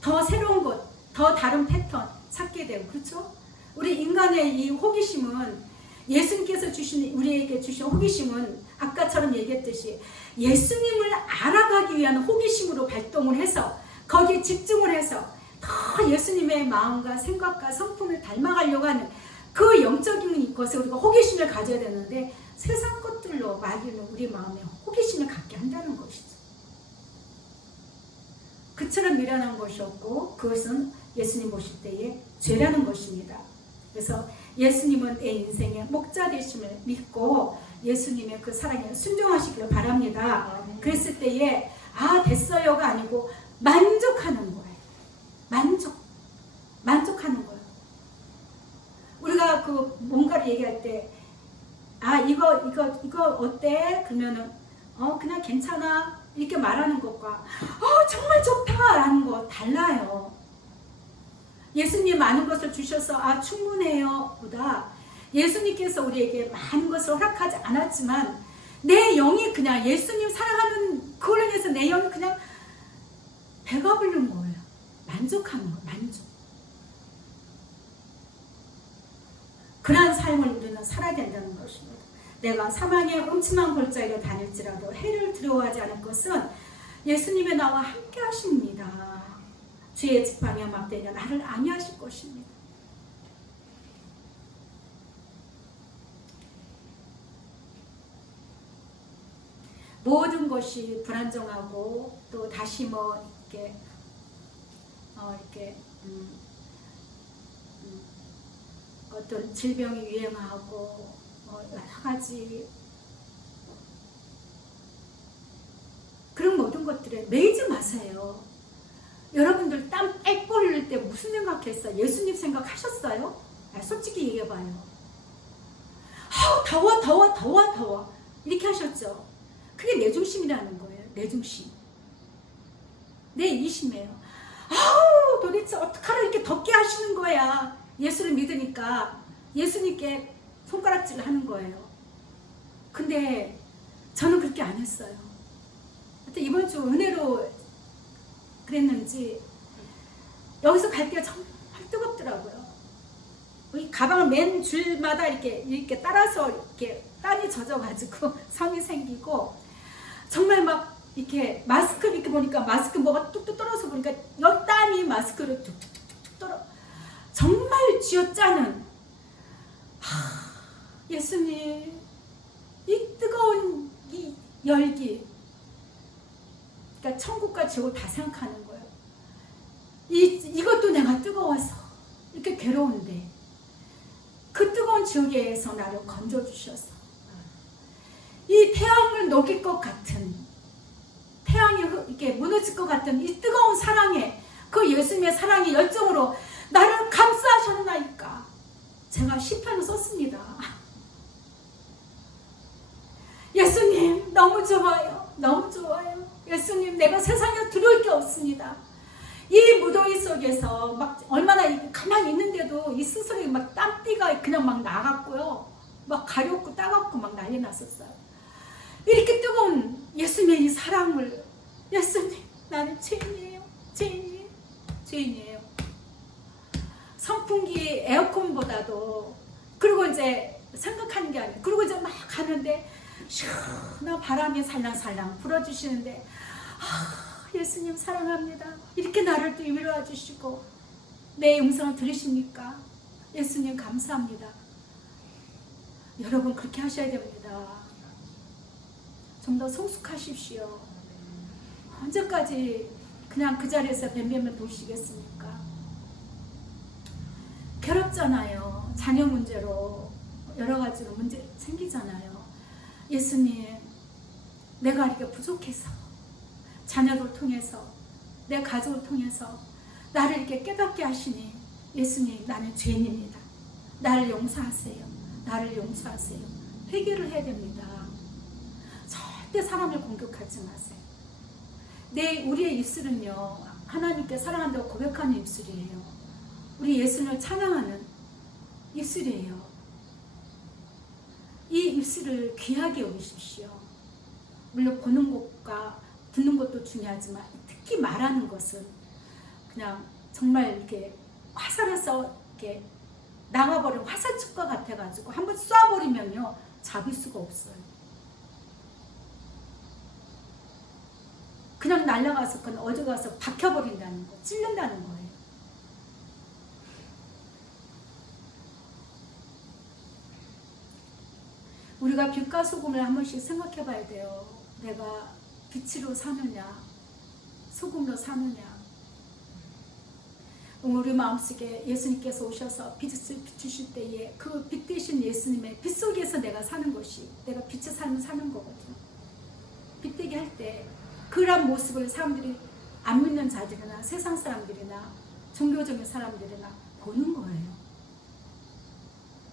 더 새로운 것, 더 다른 패턴 찾게 되고 그렇죠? 우리 인간의 이 호기심은 예수님께서 우리에게 주신 호기심은 아까처럼 얘기했듯이 예수님을 알아가기 위한 호기심으로 발동을 해서 거기에 집중을 해서 더 예수님의 마음과 생각과 성품을 닮아가려고 하는 그 영적인 것에 우리가 호기심을 가져야 되는데 세상 것들로 마귀는 우리 마음에 호기심을 갖게 한다는 것이죠. 그처럼 미련한 것이 없고 그것은 예수님 보실 때의 죄라는 것입니다. 그래서 예수님은 내 인생의 목자 되심을 믿고 예수님의 그 사랑에 순종하시길 바랍니다. 그랬을 때에 아 됐어요가 아니고 만족하는 거예요. 만족하는 거예요. 우리가 그 뭔가를 얘기할 때 아 이거 어때? 그러면은 그냥 괜찮아 이렇게 말하는 것과 정말 좋다라는 거 달라요. 예수님 많은 것을 주셔서 아 충분해요 보다 예수님께서 우리에게 많은 것을 허락하지 않았지만 내 영이 그냥 예수님 사랑하는 그걸로 인해서 내 영이 그냥 배가 부른 거예요. 만족하는 거예요. 만족. 그러한 삶을 우리는 살아야 된다는 것입니다. 내가 사망의 음침한 골짜기로 다닐지라도 해를 두려워하지 않을 것은 예수님의 나와 함께 하십니다. 주의 지팡이와 막대기가 나를 안위하실 것입니다. 모든 것이 불안정하고 또 다시 이렇게 어떤 질병이 유행하고 여러 가지 그런 모든 것들에 매이지 마세요. 여러분들 땀 빽 흘릴 때 무슨 생각했어요? 예수님 생각하셨어요? 솔직히 얘기해봐요. 더워 이렇게 하셨죠? 그게 내 중심이라는 거예요. 내 중심. 내 이심이에요. 도대체 어떡하라 이렇게 덥게 하시는 거야. 예수를 믿으니까 예수님께 손가락질을 하는 거예요. 근데 저는 그렇게 안 했어요. 하여튼 이번 주 은혜로 그랬는지 여기서 갈 때가 정말 뜨겁더라고요. 이 가방을 맨 줄마다 이렇게 따라서 이렇게 땀이 젖어가지고 성이 생기고 정말 막 이렇게 마스크를 이렇게 보니까 마스크 뭐가 뚝뚝 떨어져 보니까 여 땀이 마스크를 뚝뚝뚝뚝 떨어 정말 쥐어짜는 예수님 이 뜨거운 이 열기 그러니까 천국과 지옥을 다 생각하는 거예요. 이것도 내가 뜨거워서 이렇게 괴로운데 그 뜨거운 지옥에서 나를 건져주셔서 이 태양을 녹일 것 같은 태양이 이렇게 무너질 것 같은 이 뜨거운 사랑에 그 예수님의 사랑의 열정으로 나를 감싸셨나이까. 제가 시편을 썼습니다. 예수님 너무 좋아요. 너무 좋아요. 예수님 내가 세상에 두려울 게 없습니다. 이 무더위 속에서 막 얼마나 가만히 있는데도 이 스스로 막 땀띠가 그냥 막 나갔고요. 막 가렵고 따갑고 막 난리 났었어요. 이렇게 뜨거운 예수님의 이 사랑을, 예수님 나는 죄인이에요. 죄인이에요. 선풍기 에어컨보다도, 그리고 이제 생각하는 게 아니에요. 그리고 이제 막 가는데 시원한 바람이 살랑살랑 불어주시는데, 예수님 사랑합니다. 이렇게 나를 또 위로해 주시고 내 음성을 들으십니까? 예수님 감사합니다. 여러분 그렇게 하셔야 됩니다. 좀 더 성숙하십시오. 언제까지 그냥 그 자리에서 뱀뱀을 도시겠습니까? 괴롭잖아요. 자녀 문제로 여러 가지로 문제 생기잖아요. 예수님 내가 이렇게 부족해서, 자녀를 통해서, 내 가족을 통해서 나를 이렇게 깨닫게 하시니 예수님 나는 죄인입니다. 나를 용서하세요. 나를 용서하세요. 회개를 해야 됩니다. 절대 사람을 공격하지 마세요. 우리의 입술은요, 하나님께 사랑한다고 고백하는 입술이에요. 우리 예수님을 찬양하는 입술이에요. 이 입술을 귀하게 여기십시오. 물론 보는 것과 듣는 것도 중요하지만 특히 말하는 것은 그냥 정말 이렇게 화살에서 이렇게 나가버린 화살촉과 같아가지고 한번 쏴버리면요 잡을 수가 없어요. 그냥 날아가서 그냥 어디 가서 박혀버린다는 거, 찔른다는 거예요. 우리가 빛과 소금을 한 번씩 생각해 봐야 돼요. 내가 빛으로 사느냐, 소금으로 사느냐. 우리 마음속에 예수님께서 오셔서 빛을 비추실 때에 그 빛 대신 예수님의 빛 속에서 내가 사는 것이, 내가 빛의 삶을 사는 거거든요. 빛되게 할 때 그런 모습을 사람들이, 안 믿는 자들이나 세상 사람들이나 종교적인 사람들이나 보는 거예요.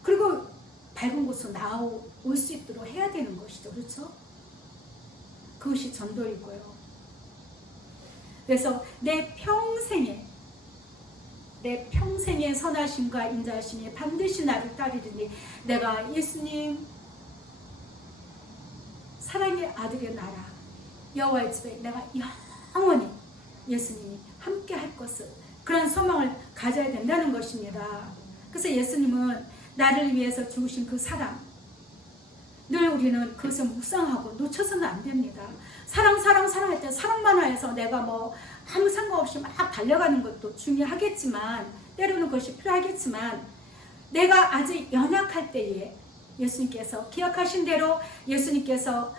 그리고 밝은 곳으로 나올 수 있도록 해야 되는 것이죠. 그렇죠? 그것이 전도이고요. 그래서 내 평생의 선하심과 인자하심이 반드시 나를 따르리니 내가 예수님 사랑의 아들의 나라 여호와의 집에 내가 영원히 예수님이 함께 할 것을, 그런 소망을 가져야 된다는 것입니다. 그래서 예수님은 나를 위해서 죽으신 그 사랑, 늘 우리는 그것을 묵상하고 놓쳐서는 안 됩니다. 사랑할 때 사랑만 해서 내가 뭐 아무 상관없이 막 달려가는 것도 중요하겠지만, 때로는 그것이 필요하겠지만, 내가 아직 연약할 때에 예수님께서 기억하신 대로 예수님께서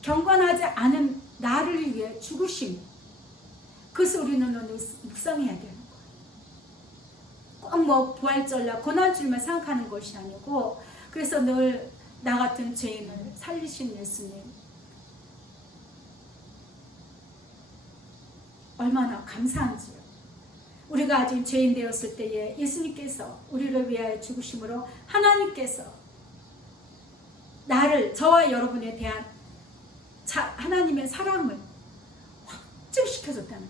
경건하지 않은 나를 위해 죽으심, 그것을 우리는 묵상해야 되는 거예요. 꼭 뭐 부활절날 고난주일만 생각하는 것이 아니고, 그래서 늘 나 같은 죄인을 살리신 예수님 얼마나 감사한지요. 우리가 아직 죄인 되었을 때에 예수님께서 우리를 위하여 죽으심으로 하나님께서 나를, 저와 여러분에 대한 하나님의 사랑을 확증시켜줬다는,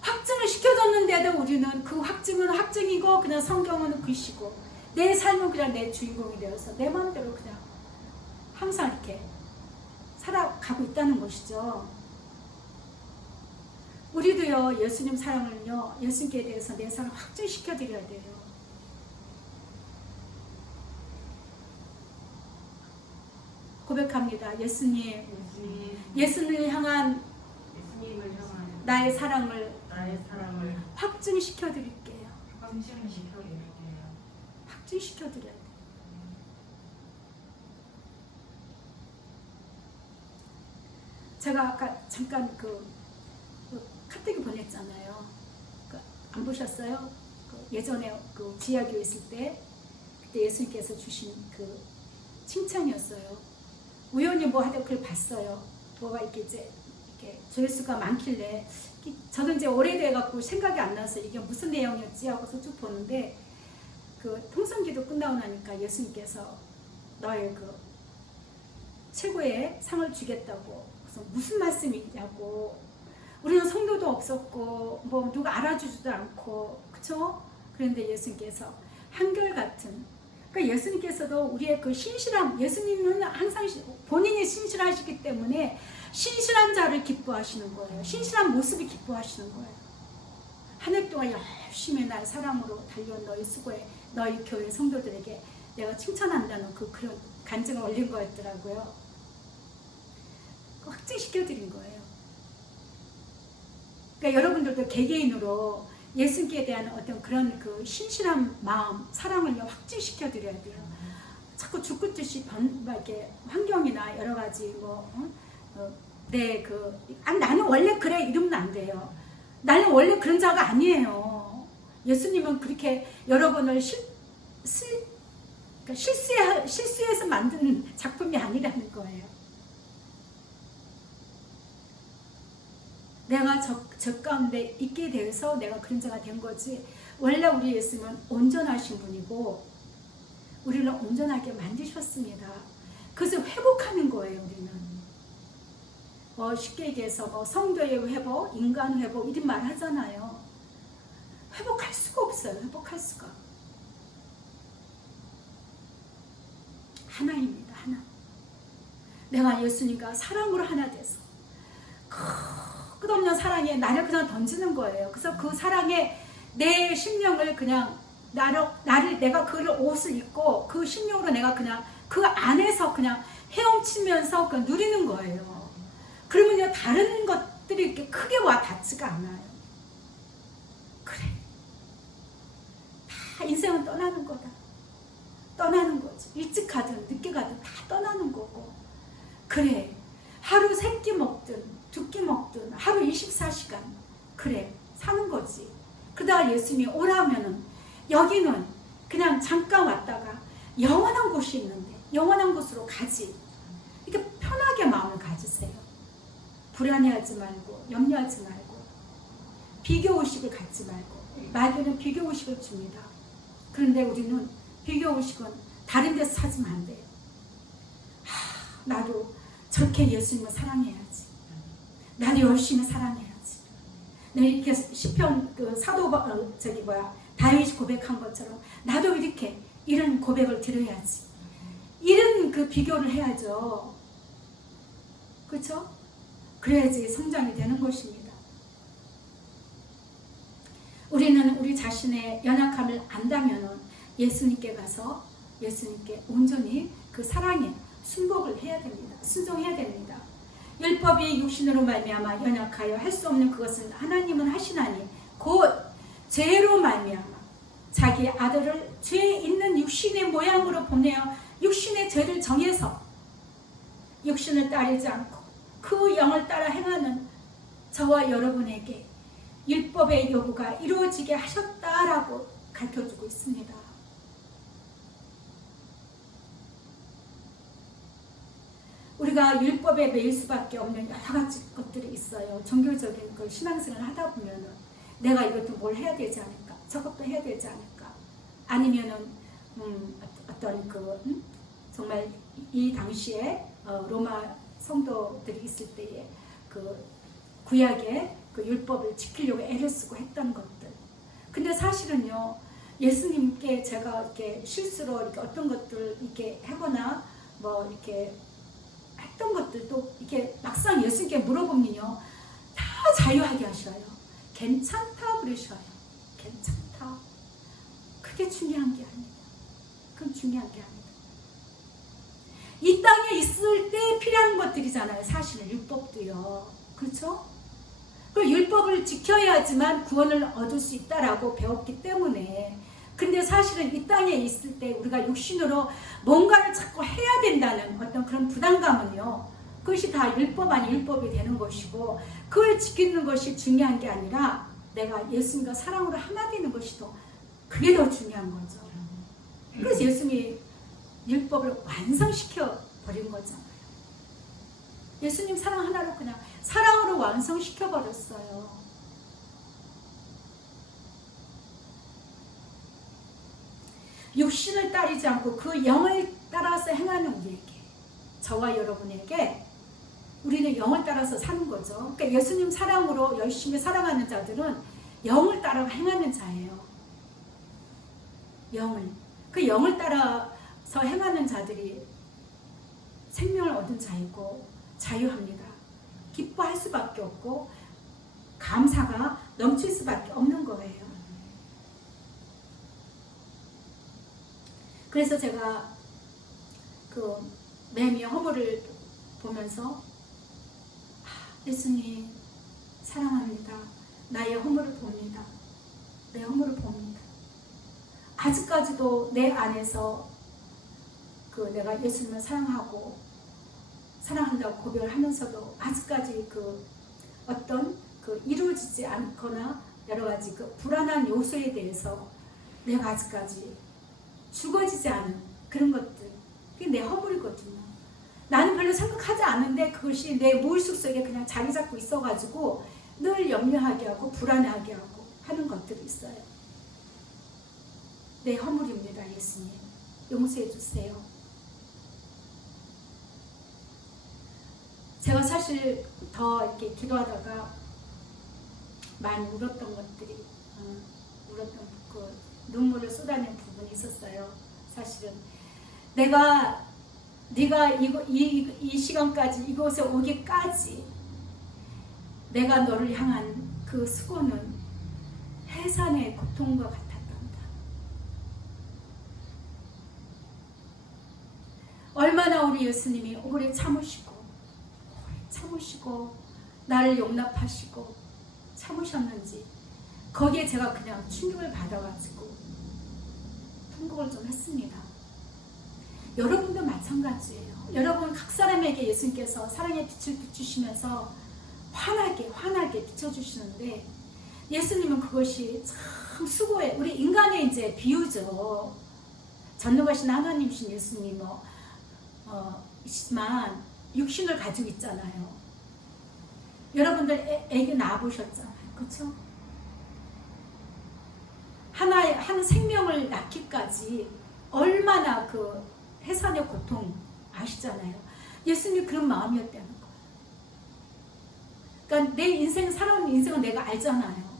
확증을 시켜줬는데도 우리는 그 확증은 확증이고 그냥 성경은 글씨고 내 삶은 그냥 내 주인공이 되어서 내 마음대로 그냥 항상 이렇게 살아가고 있다는 것이죠. 우리도요, 예수님 사랑을요, 예수님께 대해서 내 사랑 확증시켜 드려야 돼요. 고백합니다. 예수님을 향한 나의 사랑을 확증시켜 드릴게요. 확증시켜 드려야 돼요. 제가 아까 잠깐 그 카톡이 보냈잖아요. 안 보셨어요? 예전에 그 지하교회 있을 때 그때 예수님께서 주신 그 칭찬이었어요. 우연히 뭐 하다 그걸 봤어요. 뭐가 이렇게 이제 이렇게 조회수가 많길래 저도 이제 오래돼갖고 생각이 안 나서 이게 무슨 내용이었지 하고서 쭉 보는데 그 통성기도 끝나고 나니까 예수님께서 너의 그 최고의 상을 주겠다고. 그래서 무슨 말씀이냐고. 우리는 성도도 없었고 뭐 누가 알아주지도 않고 그쵸? 그런데 예수님께서 한결같은, 그러니까 예수님께서도 우리의 그 신실함, 예수님은 항상 본인이 신실하시기 때문에 신실한 자를 기뻐하시는 거예요. 신실한 모습이 기뻐하시는 거예요. 한 해 동안 열심히 날 사랑으로 달려온 너희 수고에 너희 교회 성도들에게 내가 칭찬한다는 그런 간증을 올린 거였더라고요. 확증시켜드린 거예요. 그러니까 여러분들도 개개인으로 예수님께 대한 어떤 그런 그 신실한 마음, 사랑을 확증시켜 드려야 돼요. 자꾸 죽을 듯이 이렇게 환경이나 여러 가지 나는 원래 그래 이러면 안 돼요. 나는 원래 그런 자가 아니에요. 예수님은 그렇게 여러분을 실수해서 만든 작품이 아니라는 거예요. 내가 저 가운데 있게 되어서 내가 그런 자가 된 거지. 원래 우리 예수님은 온전하신 분이고 우리를 온전하게 만드셨습니다. 그래서 회복하는 거예요. 우리는 쉽게 얘기해서 성도의 회복, 인간 회복 이런 말 하잖아요. 회복할 수가 없어요. 회복할 수가. 하나입니다. 하나. 내가 예수님과 사랑으로 하나 돼서 끝없는 사랑에 나를 그냥 던지는 거예요. 그래서 그 사랑에 내 심령을 그냥 내가 그 옷을 입고 그 심령으로 내가 그냥 그 안에서 그냥 헤엄치면서 그냥 누리는 거예요. 그러면요 다른 것들이 이렇게 크게 와 닿지가 않아요. 그래. 다 인생은 떠나는 거다. 떠나는 거지. 일찍 가든 늦게 가든 다 떠나는 거고. 그래. 하루 3끼 먹든 2끼 먹든 하루 24시간 그래 사는 거지. 그러다가 예수님이 오라면은 여기는 그냥 잠깐 왔다가 영원한 곳이 있는데 영원한 곳으로 가지. 이렇게 편하게 마음을 가지세요. 불안해하지 말고 염려하지 말고 비교의식을 갖지 말고. 마귀는 비교의식을 줍니다. 그런데 우리는 비교의식은 다른 데서 찾으면 안 돼요. 나도 저렇게 예수님을 사랑해야지. 나도 열심히 사랑해야지. 내가 이렇게 시편 다윗이 고백한 것처럼 나도 이렇게 이런 고백을 드려야지. 이런 그 비교를 해야죠. 그렇죠? 그래야지 성장이 되는 것입니다. 우리는 우리 자신의 연약함을 안다면은 예수님께 가서 예수님께 온전히 그 사랑에 순복을 해야 됩니다. 순종해야 됩니다. 율법이 육신으로 말미암아 연약하여 할 수 없는 그것은 하나님은 하시나니 곧 죄로 말미암아 자기 아들을 죄 있는 육신의 모양으로 보내어 육신의 죄를 정해서 육신을 따르지 않고 그 영을 따라 행하는 저와 여러분에게 율법의 요구가 이루어지게 하셨다라고 가르쳐주고 있습니다. 우리가 율법에 매일 수밖에 없는 여러 가지 것들이 있어요. 종교적인 그 신앙생활을 하다 보면은 내가 이것도 뭘 해야 되지 않을까? 저것도 해야 되지 않을까? 아니면은 어떤 정말 이 당시에 로마 성도들이 있을 때에 그 구약의 그 율법을 지키려고 애를 쓰고 했던 것들. 근데 사실은요, 예수님께 제가 이렇게 실수로 이렇게 어떤 것들 이렇게 하거나 뭐 이렇게 했던 것들도 이렇게 막상 예수님께 물어보면요, 다 자유하게 하셔요. 괜찮다 그러셔요. 괜찮다. 그게 중요한 게 아니다. 그건 중요한 게 아니다. 이 땅에 있을 때 필요한 것들이잖아요. 사실은 율법도요. 그렇죠? 그 율법을 지켜야지만 구원을 얻을 수 있다라고 배웠기 때문에. 근데 사실은 이 땅에 있을 때 우리가 육신으로 뭔가를 자꾸 해야 된다는 어떤 그런 부담감은요, 그것이 다 율법 아닌 율법이 되는 것이고, 그걸 지키는 것이 중요한 게 아니라 내가 예수님과 사랑으로 하나 되는 것이 그게 더 중요한 거죠. 그래서 예수님이 율법을 완성시켜 버린 거잖아요. 예수님 사랑 하나로 그냥 사랑으로 완성시켜버렸어요. 육신을 따르지 않고 그 영을 따라서 행하는 우리에게, 저와 여러분에게 우리는 영을 따라서 사는 거죠. 그러니까 예수님 사랑으로 열심히 사랑하는 자들은 영을 따라 행하는 자예요. 그 영을 따라서 행하는 자들이 생명을 얻은 자이고 자유합니다. 기뻐할 수밖에 없고 감사가 넘칠 수밖에 없는 거예요. 그래서 제가 그 매미의 허물을 보면서 예수님 사랑합니다. 나의 허물을 봅니다. 내 허물을 봅니다. 아직까지도 내 안에서 그 내가 예수님을 사랑한다고 고백을 하면서도 아직까지 그 어떤 그 이루어지지 않거나 여러 가지 그 불안한 요소에 대해서 내가 아직까지 죽어지지 않은 그런 것들, 그게 내 허물이거든요. 나는 별로 생각하지 않는데 그것이 내 무의식 속에 그냥 자리 잡고 있어가지고 늘 염려하게 하고 불안하게 하고 하는 것들이 있어요. 내 허물입니다. 예수님 용서해 주세요. 제가 사실 더 이렇게 기도하다가 많이 울었던 것들이 울었던 그 눈물을 쏟아낸 부분이 있었어요. 사실은 네가 이 시간까지 이곳에 오기까지 내가 너를 향한 그 수고는 해산의 고통과 같았단다. 얼마나 우리 예수님이 오래 참으시고 나를 용납하시고 참으셨는지 거기에 제가 그냥 충격을 받아가지고 통곡을 좀 했습니다. 여러분도 마찬가지예요. 여러분 각 사람에게 예수님께서 사랑의 빛을 비추시면서 환하게 비춰주시는데 예수님은 그것이 참 수고해. 우리 인간의 이제 비유죠. 전능하신 하나님이신 예수님 이지만 육신을 가지고 있잖아요. 여러분들 애기 낳아보셨잖아요. 그렇죠? 한 생명을 낳기까지 얼마나 그 해산의 고통 아시잖아요. 예수님이 그런 마음이었다는 거예요. 그러니까 내 인생, 살아온 인생은 내가 알잖아요.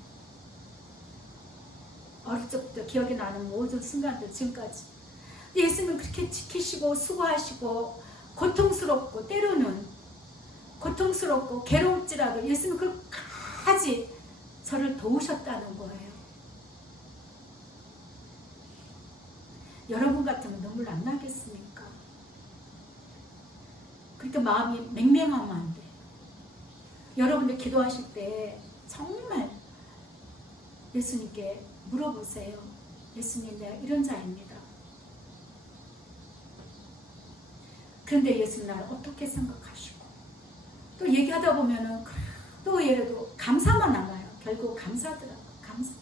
어릴 적부터 기억이 나는 모든 순간들 지금까지 예수님은 그렇게 지키시고 수고하시고 고통스럽고 때로는 고통스럽고 괴로울지라도 예수님은 그까지 저를 도우셨다는 거예요. 여러분 같으면 눈물 안 나겠습니까? 그렇게 마음이 맹맹하면 안 돼요. 여러분들 기도하실 때 정말 예수님께 물어보세요. 예수님, 내가 이런 자입니다. 그런데 예수님 나를 어떻게 생각하시고 또 얘기하다 보면은 또 예를 들어 감사만 남아요. 결국 감사더라고요. 감사.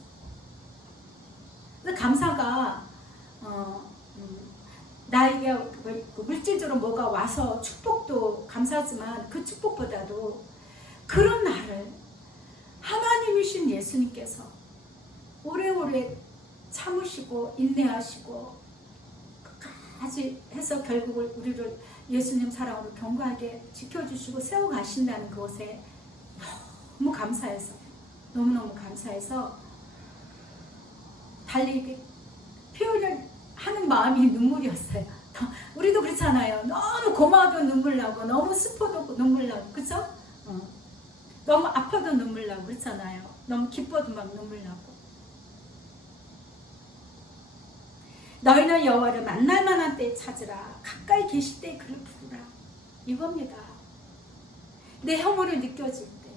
근데 감사가 나에게 물질적으로 뭐가 와서 축복도 감사하지만 그 축복보다도 그런 나를 하나님이신 예수님께서 오래오래 참으시고 인내하시고 끝까지 해서 결국 우리를 예수님 사랑으로 견고하게 지켜주시고 세워가신다는 그것에 너무 감사해서 너무너무 감사해서 달리 표현을 하는 마음이 눈물이었어요. 우리도 그렇잖아요. 너무 고마워도 눈물 나고 너무 슬퍼도 눈물 나고 그쵸? 너무 아파도 눈물 나고 그렇잖아요. 너무 기뻐도 막 눈물 나고. 너희는 여호와를 만날 만한 때에 찾으라. 가까이 계실 때에 그를 부르라. 이겁니다. 내 허물을 느껴질 때,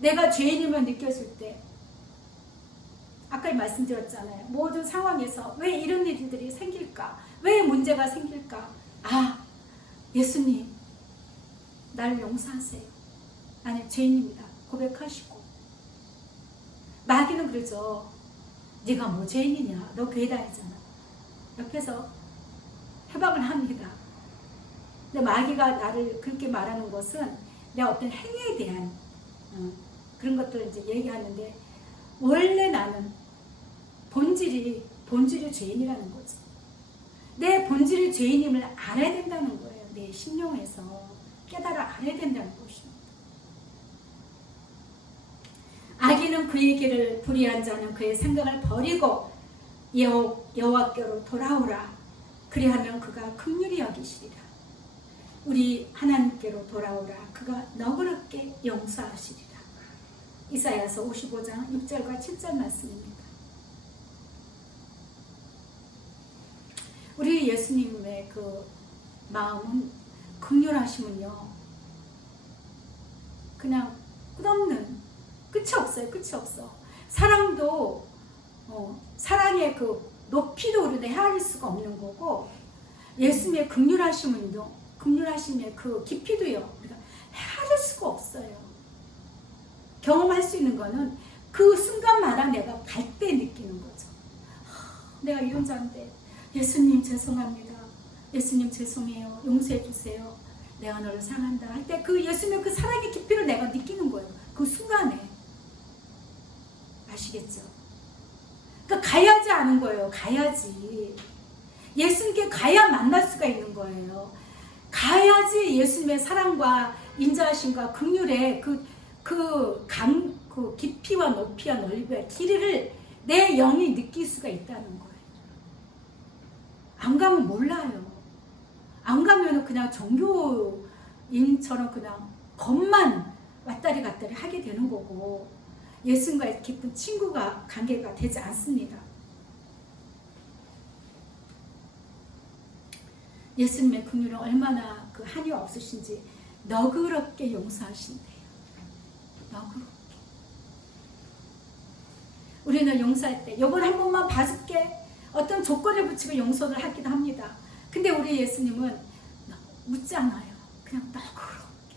내가 죄인임을 느껴질 때, 아까 말씀드렸잖아요. 모든 상황에서 왜 이런 일들이 생길까? 왜 문제가 생길까? 예수님 나를 용서하세요. 나는 죄인입니다. 고백하시고. 마귀는 그러죠. 네가 뭐 죄인이냐? 너 교회 다니잖아. 옆에서 해방을 합니다. 근데 마귀가 나를 그렇게 말하는 것은 내 어떤 행위에 대한 그런 것들을 이제 얘기하는데, 원래 나는 본질이 죄인이라는 거죠. 내 본질이 죄인임을 알아야 된다는 거예요. 내 심령에서 깨달아 알아야 된다는 것입니다. 악인은 그의 길을 불의한 자는 그의 생각을 버리고 여호와께로 돌아오라. 그리하면 그가 긍휼히 여기시리라. 우리 하나님께로 돌아오라. 그가 너그럽게 용서하시리라. 이사야서 55장 6절과 7절 말씀입니다. 우리 예수님의 그 마음은, 긍휼하심은요, 그냥 끝없는, 끝이 없어요. 끝이 없어. 사랑도 사랑의 그 높이도 우리는 헤아릴 수가 없는 거고, 예수님의 긍휼하심은요, 긍휼하심의 그 깊이도요, 우리가 헤아릴 수가 없어요. 경험할 수 있는 거는 그 순간마다 내가 갈 때 느끼는 거죠. 내가 이런 자인데 예수님 죄송합니다. 예수님 죄송해요. 용서해 주세요. 내가 너를 사랑한다 할 때 그 예수님의 그 사랑의 깊이를 내가 느끼는 거예요. 그 순간에. 아시겠죠? 그러니까 가야지 아는 거예요. 가야지. 예수님께 가야 만날 수가 있는 거예요. 가야지 예수님의 사랑과 인자하심과 긍휼의 그 깊이와 높이와 넓이와 길이를 내 영이 느낄 수가 있다는 거예요. 안 가면 몰라요. 안 가면 그냥 종교인처럼 그냥 겉만 왔다리 갔다리 하게 되는 거고, 예수님과의 깊은 친구가 관계가 되지 않습니다. 예수님의 긍휼은 얼마나 그 한이 없으신지 너그럽게 용서하신대요. 너그럽게. 우리는 용서할 때 요번 한 번만 봐줄게, 어떤 조건을 붙이고 용서를 하기도 합니다. 근데 우리 예수님은 묻지 않아요. 그냥 너그럽게.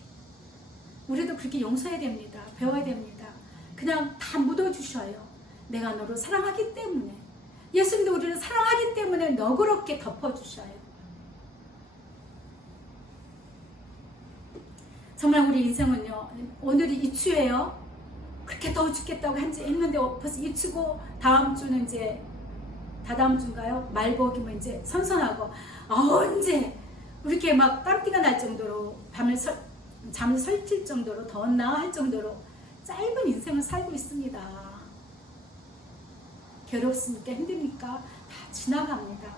우리도 그렇게 용서해야 됩니다. 배워야 됩니다. 그냥 다 묻어주셔요. 내가 너를 사랑하기 때문에. 예수님도 우리를 사랑하기 때문에 너그럽게 덮어주셔요. 정말 우리 인생은요, 오늘이 이추예요. 그렇게 더워 죽겠다고 했는데 벌써 이추고, 다음 주는 이제, 다다음 주인가요? 말복이면 이제 선선하고, 언제 이렇게 막 땀띠가 날 정도로 잠을 설칠 정도로 더웠나 할 정도로 짧은 인생을 살고 있습니다. 괴롭습니까? 힘듭니까? 다 지나갑니다.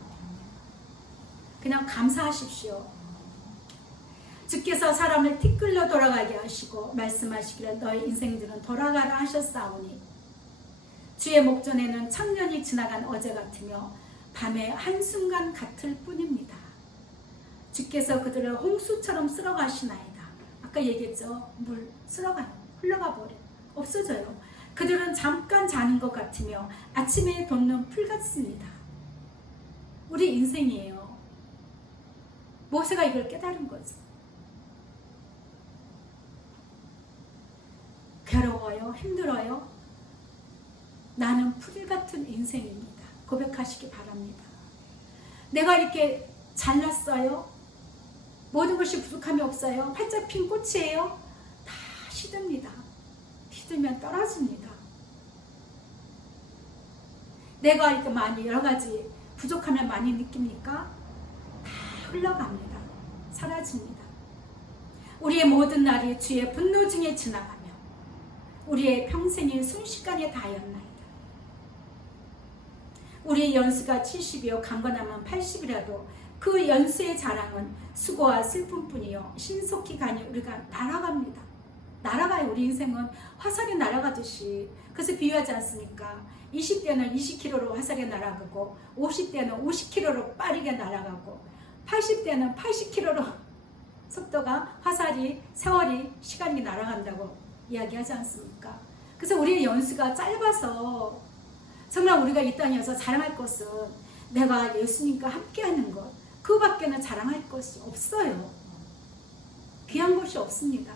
그냥 감사하십시오. 주께서 사람을 티끌로 돌아가게 하시고 말씀하시기를 너희 인생들은 돌아가라 하셨사오니, 주의 목전에는 천년이 지나간 어제 같으며 밤의 한순간 같을 뿐입니다. 주께서 그들을 홍수처럼 쓸어가시나이다. 아까 얘기했죠. 물 쓸어가요. 흘러가 버려. 없어져요. 그들은 잠깐 자는 것 같으며 아침에 돋는 풀 같습니다. 우리 인생이에요. 모세가 이걸 깨달은 거죠. 괴로워요? 힘들어요? 나는 풀 같은 인생입니다. 고백하시기 바랍니다. 내가 이렇게 잘났어요? 모든 것이 부족함이 없어요? 활짝 핀 꽃이에요? 다 시듭니다. 시들면 떨어집니다. 내가 이렇게 많이 여러 가지 부족함을 많이 느낍니까? 다 흘러갑니다. 사라집니다. 우리의 모든 날이 주의 분노 중에 지나가며 우리의 평생이 순식간에 다였나이다. 우리의 연수가 70이요 강건하면 80이라도 그 연수의 자랑은 수고와 슬픔뿐이요 신속히 가니 우리가 날아갑니다. 날아가요. 우리 인생은 화살이 날아가듯이. 그래서 비유하지 않습니까? 20대는 20km로 화살이 날아가고 50대는 50km로 빠르게 날아가고 80대는 80km로 속도가 화살이 세월이 시간이 날아간다고 이야기하지 않습니까? 그래서 우리의 연수가 짧아서 정말 우리가 이 땅에서 자랑할 것은 내가 예수님과 함께하는 것, 그 밖에는 자랑할 것이 없어요. 귀한 것이 없습니다.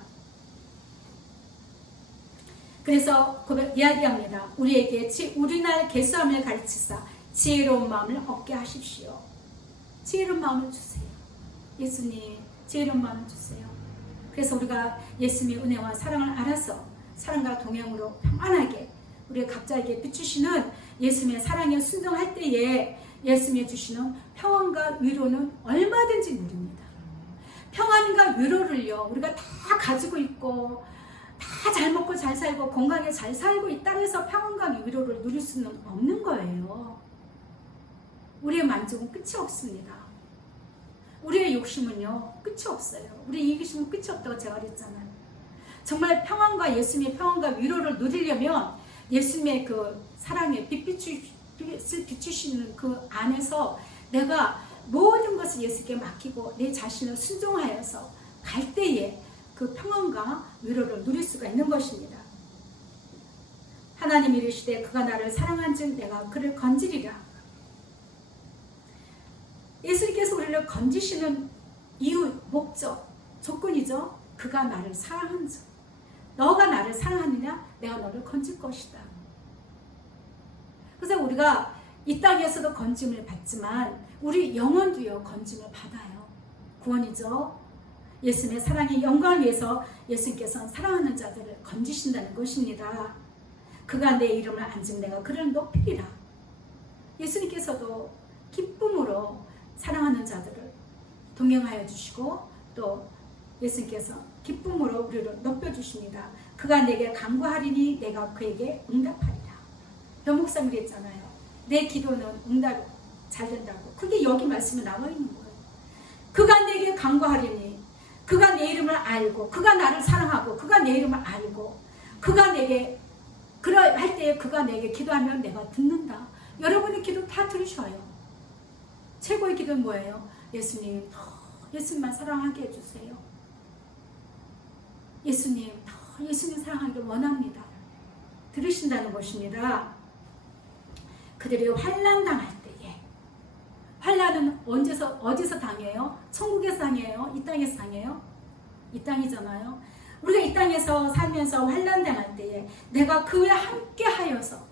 그래서 이야기합니다. 우리에게 우리날 계수함을 가르치사 지혜로운 마음을 얻게 하십시오. 지혜로운 마음을 주세요. 예수님 제 이름만 주세요. 그래서 우리가 예수님의 은혜와 사랑을 알아서 사랑과 동행으로 평안하게 우리 각자에게 비추시는 예수님의 사랑에 순종할 때에 예수님이 주시는 평안과 위로는 얼마든지 누립니다. 평안과 위로를요, 우리가 다 가지고 있고 다 잘 먹고 잘 살고 건강하게 잘 살고 있다고 해서 평안과 위로를 누릴 수는 없는 거예요. 우리의 만족은 끝이 없습니다. 우리의 욕심은요, 끝이 없어요. 우리 이기심은 끝이 없다고 제가 그랬잖아요. 정말 평안과 예수님의 평안과 위로를 누리려면 예수님의 그 사랑에 빛을 비추시는 그 안에서 내가 모든 것을 예수께 맡기고 내 자신을 순종하여서 갈 때에 그 평안과 위로를 누릴 수가 있는 것입니다. 하나님이 이르시되 그가 나를 사랑한즉 내가 그를 건지리라. 예수님께서 우리를 건지시는 이유, 목적, 조건이죠. 그가 나를 사랑한즉. 너가 나를 사랑하느냐? 내가 너를 건질 것이다. 그래서 우리가 이 땅에서도 건짐을 받지만 우리 영혼도요, 건짐을 받아요. 구원이죠. 예수님의 사랑의 영광을 위해서 예수님께서 사랑하는 자들을 건지신다는 것입니다. 그가 내 이름을 안즉 내가 그를 높이리라. 예수님께서도 기쁨으로 사랑하는 자들을 동행하여 주시고 또 예수님께서 기쁨으로 우리를 높여주십니다. 그가 내게 간구하리니 내가 그에게 응답하리라. 변목사님이 했잖아요. 내 기도는 응답 잘 된다고. 그게 여기 말씀에 나와 있는 거예요. 그가 내게 간구하리니 그가 내 이름을 알고 그가 나를 사랑하고 그가 내 이름을 알고 그가 내게 할 때에 그가 내게 기도하면 내가 듣는다. 여러분의 기도 다 들으셔요. 최고의 기도는 뭐예요? 예수님, 예수님만 사랑하게 해주세요. 예수님, 예수님 사랑하기를 원합니다. 들으신다는 것입니다. 그들이 환난 당할 때에, 환난은 어디서 당해요? 천국에서 당해요? 이 땅에서 당해요? 이 땅이잖아요. 우리가 이 땅에서 살면서 환난 당할 때에 내가 그와 함께 하여서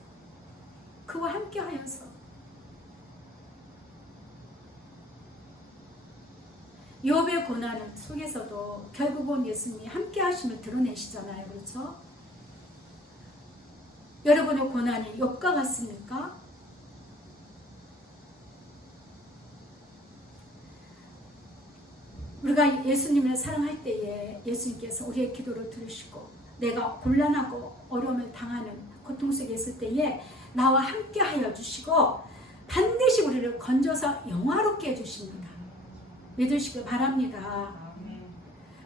욥의 고난 속에서도 결국은 예수님이 함께 하심을 드러내시잖아요. 그렇죠? 여러분의 고난이 욥과 같습니까? 우리가 예수님을 사랑할 때에 예수님께서 우리의 기도를 들으시고 내가 곤란하고 어려움을 당하는 고통 속에 있을 때에 나와 함께 하여 주시고 반드시 우리를 건져서 영화롭게 해주십니다. 믿으시길 바랍니다.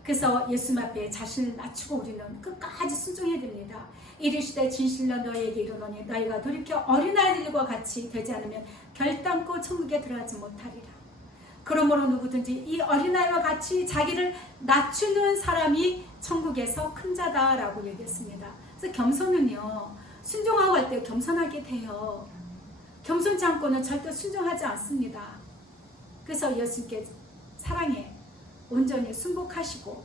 그래서 예수님 앞에 자신을 낮추고 우리는 끝까지 순종해야 됩니다. 이르시되 진실로 너희에게 이르노니 너희가 돌이켜 어린아이들과 같이 되지 않으면 결단코 천국에 들어가지 못하리라. 그러므로 누구든지 이 어린아이와 같이 자기를 낮추는 사람이 천국에서 큰 자다라고 얘기했습니다. 그래서 겸손은요, 순종하고 할 때 겸손하게 돼요. 겸손치 않고는 절대 순종하지 않습니다. 그래서 예수님께 사랑에 온전히 순복하시고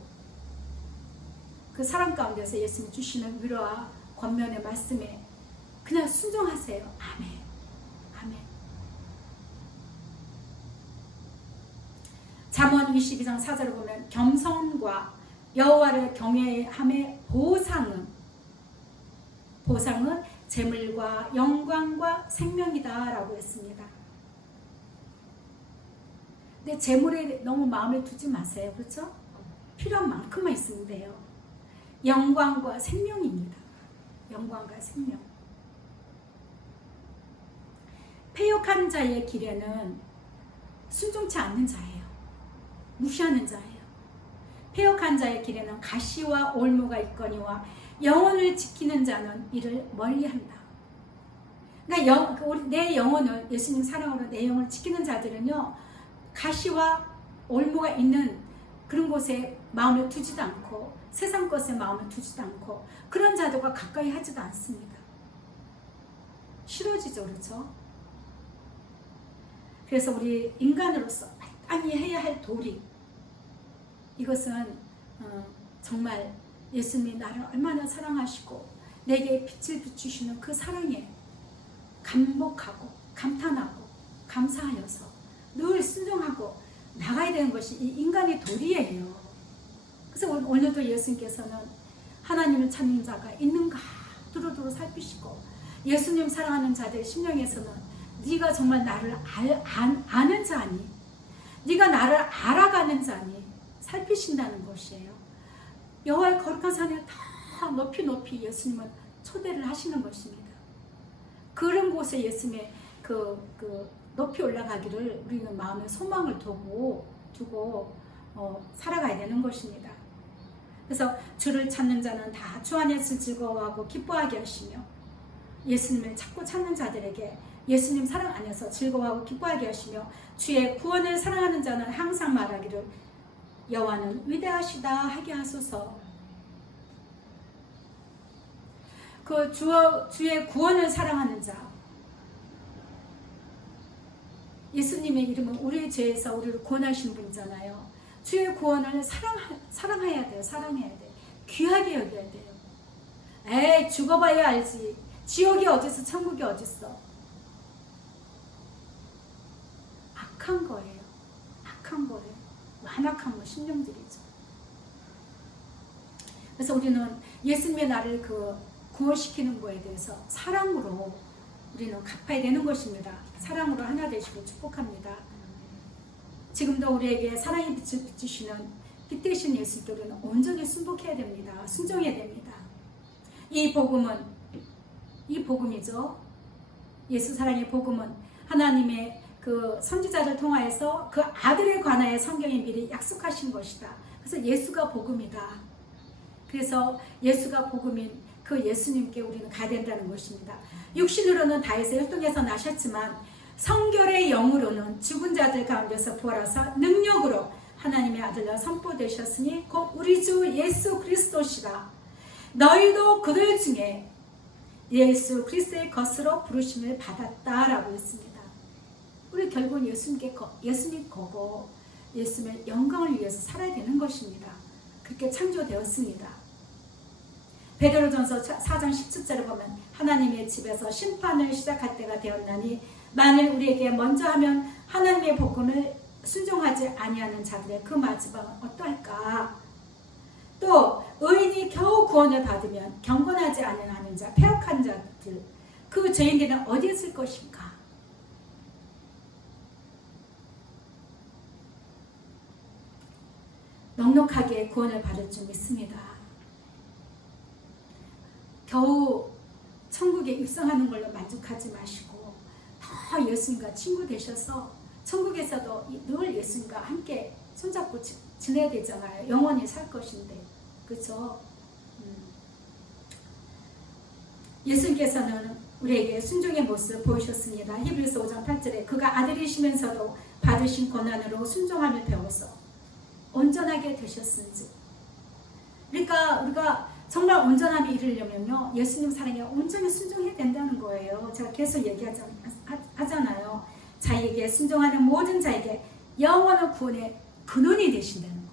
그 사랑 가운데서 예수님이 주시는 위로와 권면의 말씀에 그냥 순종하세요. 아멘. 아멘. 잠언 22장 4절을 보면 겸손과 여호와를 경외함의 보상은 재물과 영광과 생명이다 라고 했습니다. 근데 재물에 너무 마음을 두지 마세요. 그렇죠? 필요한 만큼만 있으면 돼요. 영광과 생명입니다. 영광과 생명. 패역한 자의 길에는 순종치 않는 자예요. 무시하는 자예요. 패역한 자의 길에는 가시와 올무가 있거니와 영혼을 지키는 자는 이를 멀리한다. 그러니까 내 영혼을 예수님 사랑으로 내 영혼을 지키는 자들은요, 가시와 올무가 있는 그런 곳에 마음을 두지도 않고 세상 것에 마음을 두지도 않고 그런 자들과 가까이 하지도 않습니다. 싫어지죠. 그렇죠? 그래서 우리 인간으로서 마땅히 해야 할 도리, 이것은 정말 예수님이 나를 얼마나 사랑하시고 내게 빛을 비추시는 그 사랑에 감복하고 감탄하고 감사하여서 늘 순종하고 나가야 되는 것이 이 인간의 도리예요. 그래서 오늘도 예수님께서는 하나님을 찾는 자가 있는가 두루두루 살피시고, 예수님 사랑하는 자들 심령에서는 네가 정말 나를 아는 자니, 네가 나를 알아가는 자니 살피신다는 것이에요. 여호와의 거룩한 산에 다 높이 높이 예수님은 초대를 하시는 것입니다. 그런 곳에 예수님의 높이 올라가기를 우리는 마음에 소망을 두고 살아가야 되는 것입니다. 그래서 주를 찾는 자는 다 주 안에서 즐거워하고 기뻐하게 하시며, 예수님을 찾고 찾는 자들에게 예수님 사랑 안에서 즐거워하고 기뻐하게 하시며, 주의 구원을 사랑하는 자는 항상 말하기를 여호와는 위대하시다 하게 하소서. 그 주의 구원을 사랑하는 자, 예수님의 이름은 우리의 죄에서 우리를 구원하신 분이잖아요. 주의 구원을 사랑해야 돼요. 사랑해야 돼요. 귀하게 여겨야 돼요. 에이, 죽어봐야 알지. 지옥이 어딨어, 천국이 어딨어. 악한 거예요. 악한 거예요. 완악한 거, 심령들이죠. 그래서 우리는 예수님의 나를 구원시키는 거에 대해서 사랑으로 우리는 갚아야 되는 것입니다. 사랑으로 하나 되시고 축복합니다. 지금도 우리에게 사랑의 빛을 비추시는 빛 대신 예수님께 우리는 온전히 순복해야 됩니다. 순종해야 됩니다. 이 복음이죠. 예수 사랑의 복음은 하나님의 그 선지자를 통하여서 그 아들에 관하여 성경에 미리 약속하신 것이다. 그래서 예수가 복음이다. 그래서 예수가 복음인 그 예수님께 우리는 가야 된다는 것입니다. 육신으로는 다윗의 혈통에서 나셨지만 성결의 영으로는 죽은 자들 가운데서 부활하사 능력으로 하나님의 아들로 선포되셨으니 곧 우리 주 예수 그리스도시라. 너희도 그들 중에 예수 그리스도의 것으로 부르심을 받았다라고 했습니다. 우리 결국은 예수님 거고 예수님의 영광을 위해서 살아야 되는 것입니다. 그렇게 창조되었습니다. 베드로전서 4장 17절을 보면 하나님의 집에서 심판을 시작할 때가 되었나니 만일 우리에게 먼저 하면 하나님의 복음을 순종하지 아니하는 자들의 그 마지막은 어떠할까? 또 의인이 겨우 구원을 받으면 경건하지 아니하는 자, 패역한 자들, 그 죄인들은 어디에 있을 것인가? 넉넉하게 구원을 받을 줄 믿습니다. 겨우 천국에 입성하는 걸로 만족하지 마시고 더 예수님과 친구 되셔서 천국에서도 늘 예수님과 함께 손잡고 지내야 되잖아요. 영원히 살 것인데, 그렇죠? 예수님께서는 우리에게 순종의 모습을 보이셨습니다. 히브리서 5장 8절에 그가 아들이시면서도 받으신 고난으로 순종함을 배워서 온전하게 되셨은지. 그러니까 우리가 정말 온전함에 이르려면요, 예수님 사랑에 온전히 순종해야 된다는 거예요. 제가 계속 얘기하잖아요. 자에게 순종하는 모든 자에게 영원한 구원의 근원이 되신다는 거.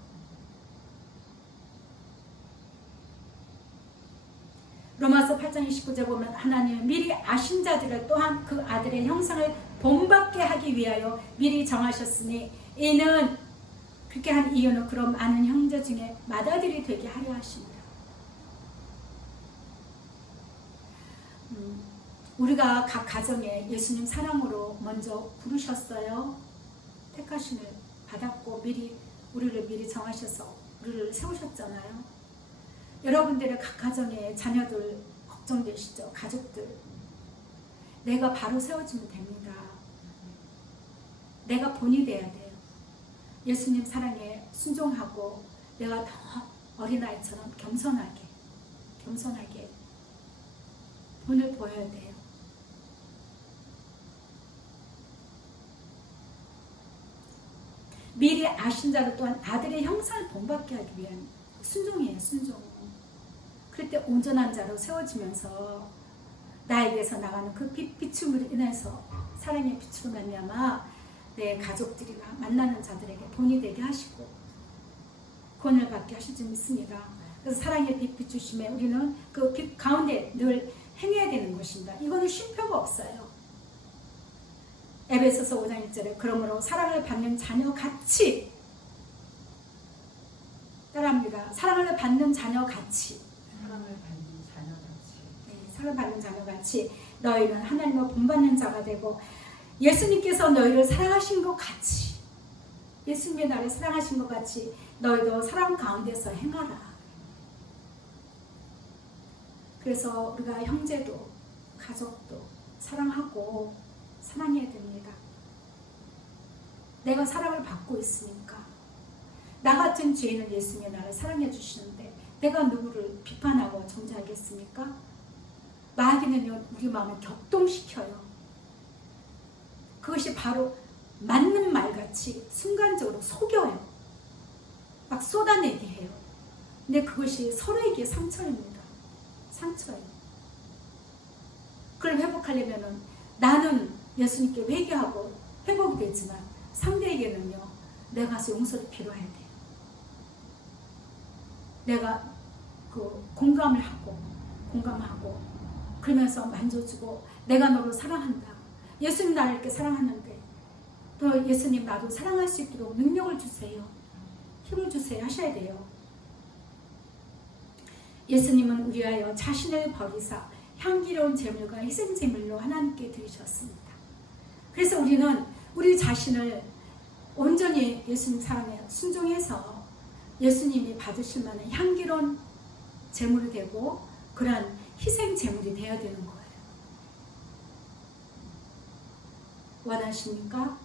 로마서 8장 29절 보면 하나님은 미리 아신 자들을 또한 그 아들의 형상을 본받게 하기 위하여 미리 정하셨으니, 이는 그렇게 한 이유는 그런 많은 형제 중에 맏아들이 되게 하려 하십니다. 우리가 각 가정에 예수님 사랑으로 먼저 부르셨어요. 택하심을 받았고 우리를 미리 정하셔서 우리를 세우셨잖아요. 여러분들의 각 가정의 자녀들 걱정되시죠? 가족들. 내가 바로 세워주면 됩니다. 내가 본이 돼야 돼요. 예수님 사랑에 순종하고 내가 더 어린아이처럼 겸손하게 본을 보여야 돼요. 미리 아신 자로 또한 아들의 형상을 본받게 하기 위한 순종이에요. 순종. 그럴 때 온전한 자로 세워지면서 나에게서 나가는 그 비춤으로 인해서 사랑의 빛으로 말미암아 내 가족들이나 만나는 자들에게 본이 되게 하시고 구원을 받게 하실 줄 믿습니다. 그래서 사랑의 빛 비추심에 우리는 그 빛 가운데 늘 행해야 되는 것입니다. 이거는 쉼표가 없어요. 에베소서 5장 1절에 그러므로 사랑을 받는 자녀같이, 따라합니다. 사랑을 받는 자녀같이, 사랑을 받는 자녀같이 너희는 하나님을 본받는 자가 되고, 예수님께서 너희를 사랑하신 것 같이, 예수님이 나를 사랑하신 것 같이 너희도 사랑 가운데서 행하라. 그래서 우리가 형제도 가족도 사랑하고 사랑해야 됩니다. 내가 사랑을 받고 있으니까. 나 같은 죄인은 예수님이 나를 사랑해 주시는데 내가 누구를 비판하고 정죄하겠습니까? 마귀는요, 우리 마음을 격동시켜요. 그것이 바로 맞는 말같이 순간적으로 속여요. 막 쏟아내게 해요. 근데 그것이 서로에게 상처입니다. 상처예요. 그걸 회복하려면은 나는 예수님께 회개하고 회복이 되지만 상대에게는요, 내가 가서 용서를 빌어야 돼요. 내가 그 공감하고 그러면서 만져주고, 내가 너를 사랑한다. 예수님 나를 이렇게 사랑하는데 또 예수님 나도 사랑할 수 있도록 능력을 주세요. 힘을 주세요. 하셔야 돼요. 예수님은 우리하여 자신을 버리사 향기로운 제물과 희생 제물로 하나님께 드리셨습니다. 그래서 우리는 우리 자신을 온전히 예수님 사랑에 순종해서 예수님이 받으실 만한 향기로운 제물이 되고 그러한 희생 제물이 되어야 되는 거예요. 원하십니까?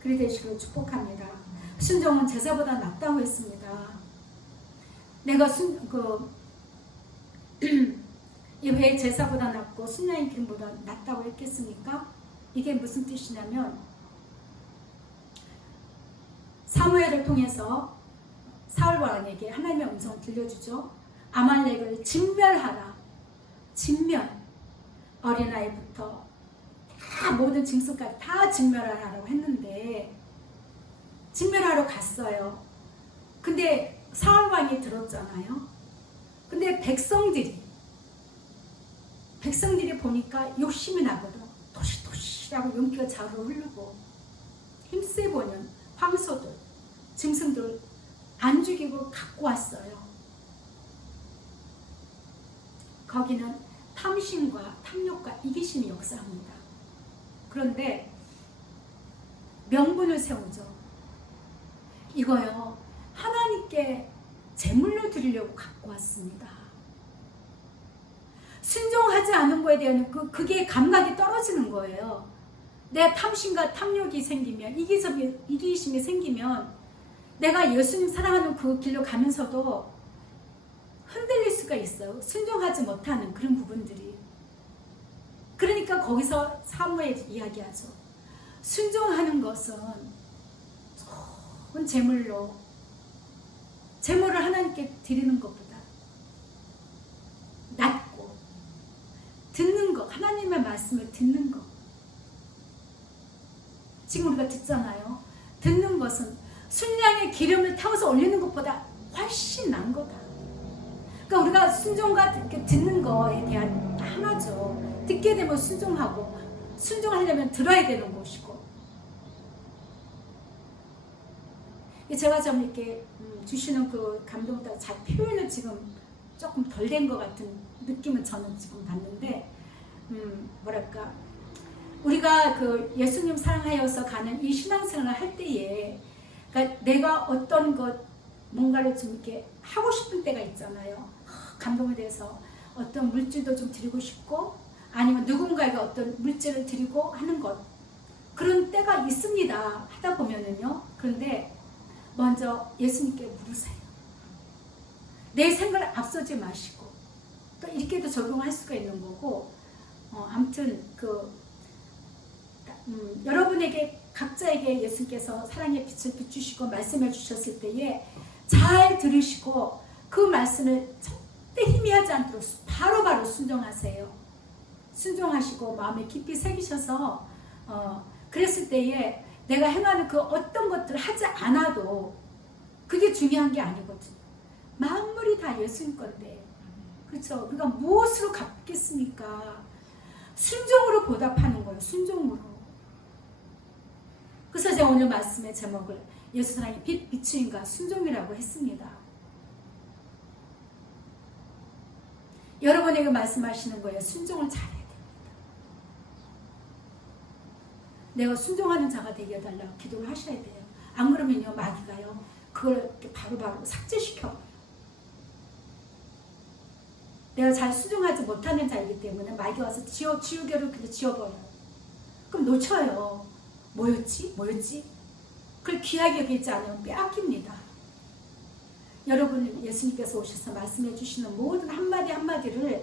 그리 되시기를 축복합니다. 순종은 제사보다 낫다고 했습니다. 내가 왜 제사보다 낫고 순양의 기름보다 낫다고 했겠습니까? 이게 무슨 뜻이냐면, 사무엘을 통해서 사울 왕에게 하나님의 음성을 들려주죠. 아말렉을 진멸하라. 진멸. 어린아이부터 다 모든 짐승까지 다 진멸하라고 했는데 진멸하러 갔어요. 근데 사울 왕이 들었잖아요. 근데 백성들이 보니까 욕심이 나거든. 도시도시라고 용기가 자루 흐르고 힘세 보는 황소들, 짐승들 안 죽이고 갖고 왔어요. 거기는 탐심과 탐욕과 이기심이 역사합니다. 그런데 명분을 세우죠. 이거요, 하나님께 제물로 드리려고 갖고 왔습니다. 순종하지 않은 거에 대한 그게 감각이 떨어지는 거예요. 내 탐심과 탐욕이 생기면, 이기심이 생기면 내가 예수님 사랑하는 그 길로 가면서도 흔들릴 수가 있어요. 순종하지 못하는 그런 부분들이. 그러니까 거기서 사무엘 이야기하죠. 순종하는 것은 좋은 제물을 하나님께 드리는 것보다 낫고, 듣는 것, 하나님의 말씀을 듣는 것. 지금 우리가 듣잖아요. 듣는 것은 순양의 기름을 태워서 올리는 것보다 훨씬 난 거다. 그러니까 우리가 순종과 듣는 거에 대한 하나죠. 듣게 되면 순종하고, 순종하려면 들어야 되는 것이고. 제가 좀 이렇게 주시는 그 감동을 잘 표현을 지금 조금 덜 된 것 같은 느낌은 저는 지금 받는데, 뭐랄까, 우리가 그 예수님 사랑하여서 가는 이 신앙생활을 할 때에, 그러니까 내가 어떤 것 뭔가를 좀 이렇게 하고 싶은 때가 있잖아요. 감동에 대해서 어떤 물질도 좀 드리고 싶고, 아니면 누군가에게 어떤 물질을 드리고 하는 것, 그런 때가 있습니다. 하다 보면은요. 그런데 먼저 예수님께 물으세요. 내 생각을 앞서지 마시고, 또 이렇게도 적용할 수가 있는 거고, 아무튼 여러분에게 각자에게 예수님께서 사랑의 빛을 비추시고 말씀해 주셨을 때에 잘 들으시고 그 말씀을 절대 희미하지 않도록 바로바로 순종하세요. 순종하시고 마음에 깊이 새기셔서 그랬을 때에 내가 행하는 그 어떤 것들을 하지 않아도 그게 중요한 게 아니거든요. 만물이 다 예수님 건데, 그렇죠? 우리가 무엇으로 갚겠습니까? 순종으로 보답하는 거예요. 순종으로. 그래서 제가 오늘 말씀의 제목을 예수 사랑의 빛, 비추임과 순종이라고 했습니다. 여러분에게 말씀하시는 거예요. 순종을 잘해야 됩니다. 내가 순종하는 자가 되게 해달라고 기도를 하셔야 돼요. 안 그러면요, 마귀가요, 그걸 바로바로 삭제시켜버려요. 내가 잘 순종하지 못하는 자이기 때문에 마귀 와서 지우개를 그냥 지워버려요. 그럼 놓쳐요. 뭐였지? 그걸 귀하게 여기지 않으면 빼앗깁니다. 여러분, 예수님께서 오셔서 말씀해 주시는 모든 한마디 한마디를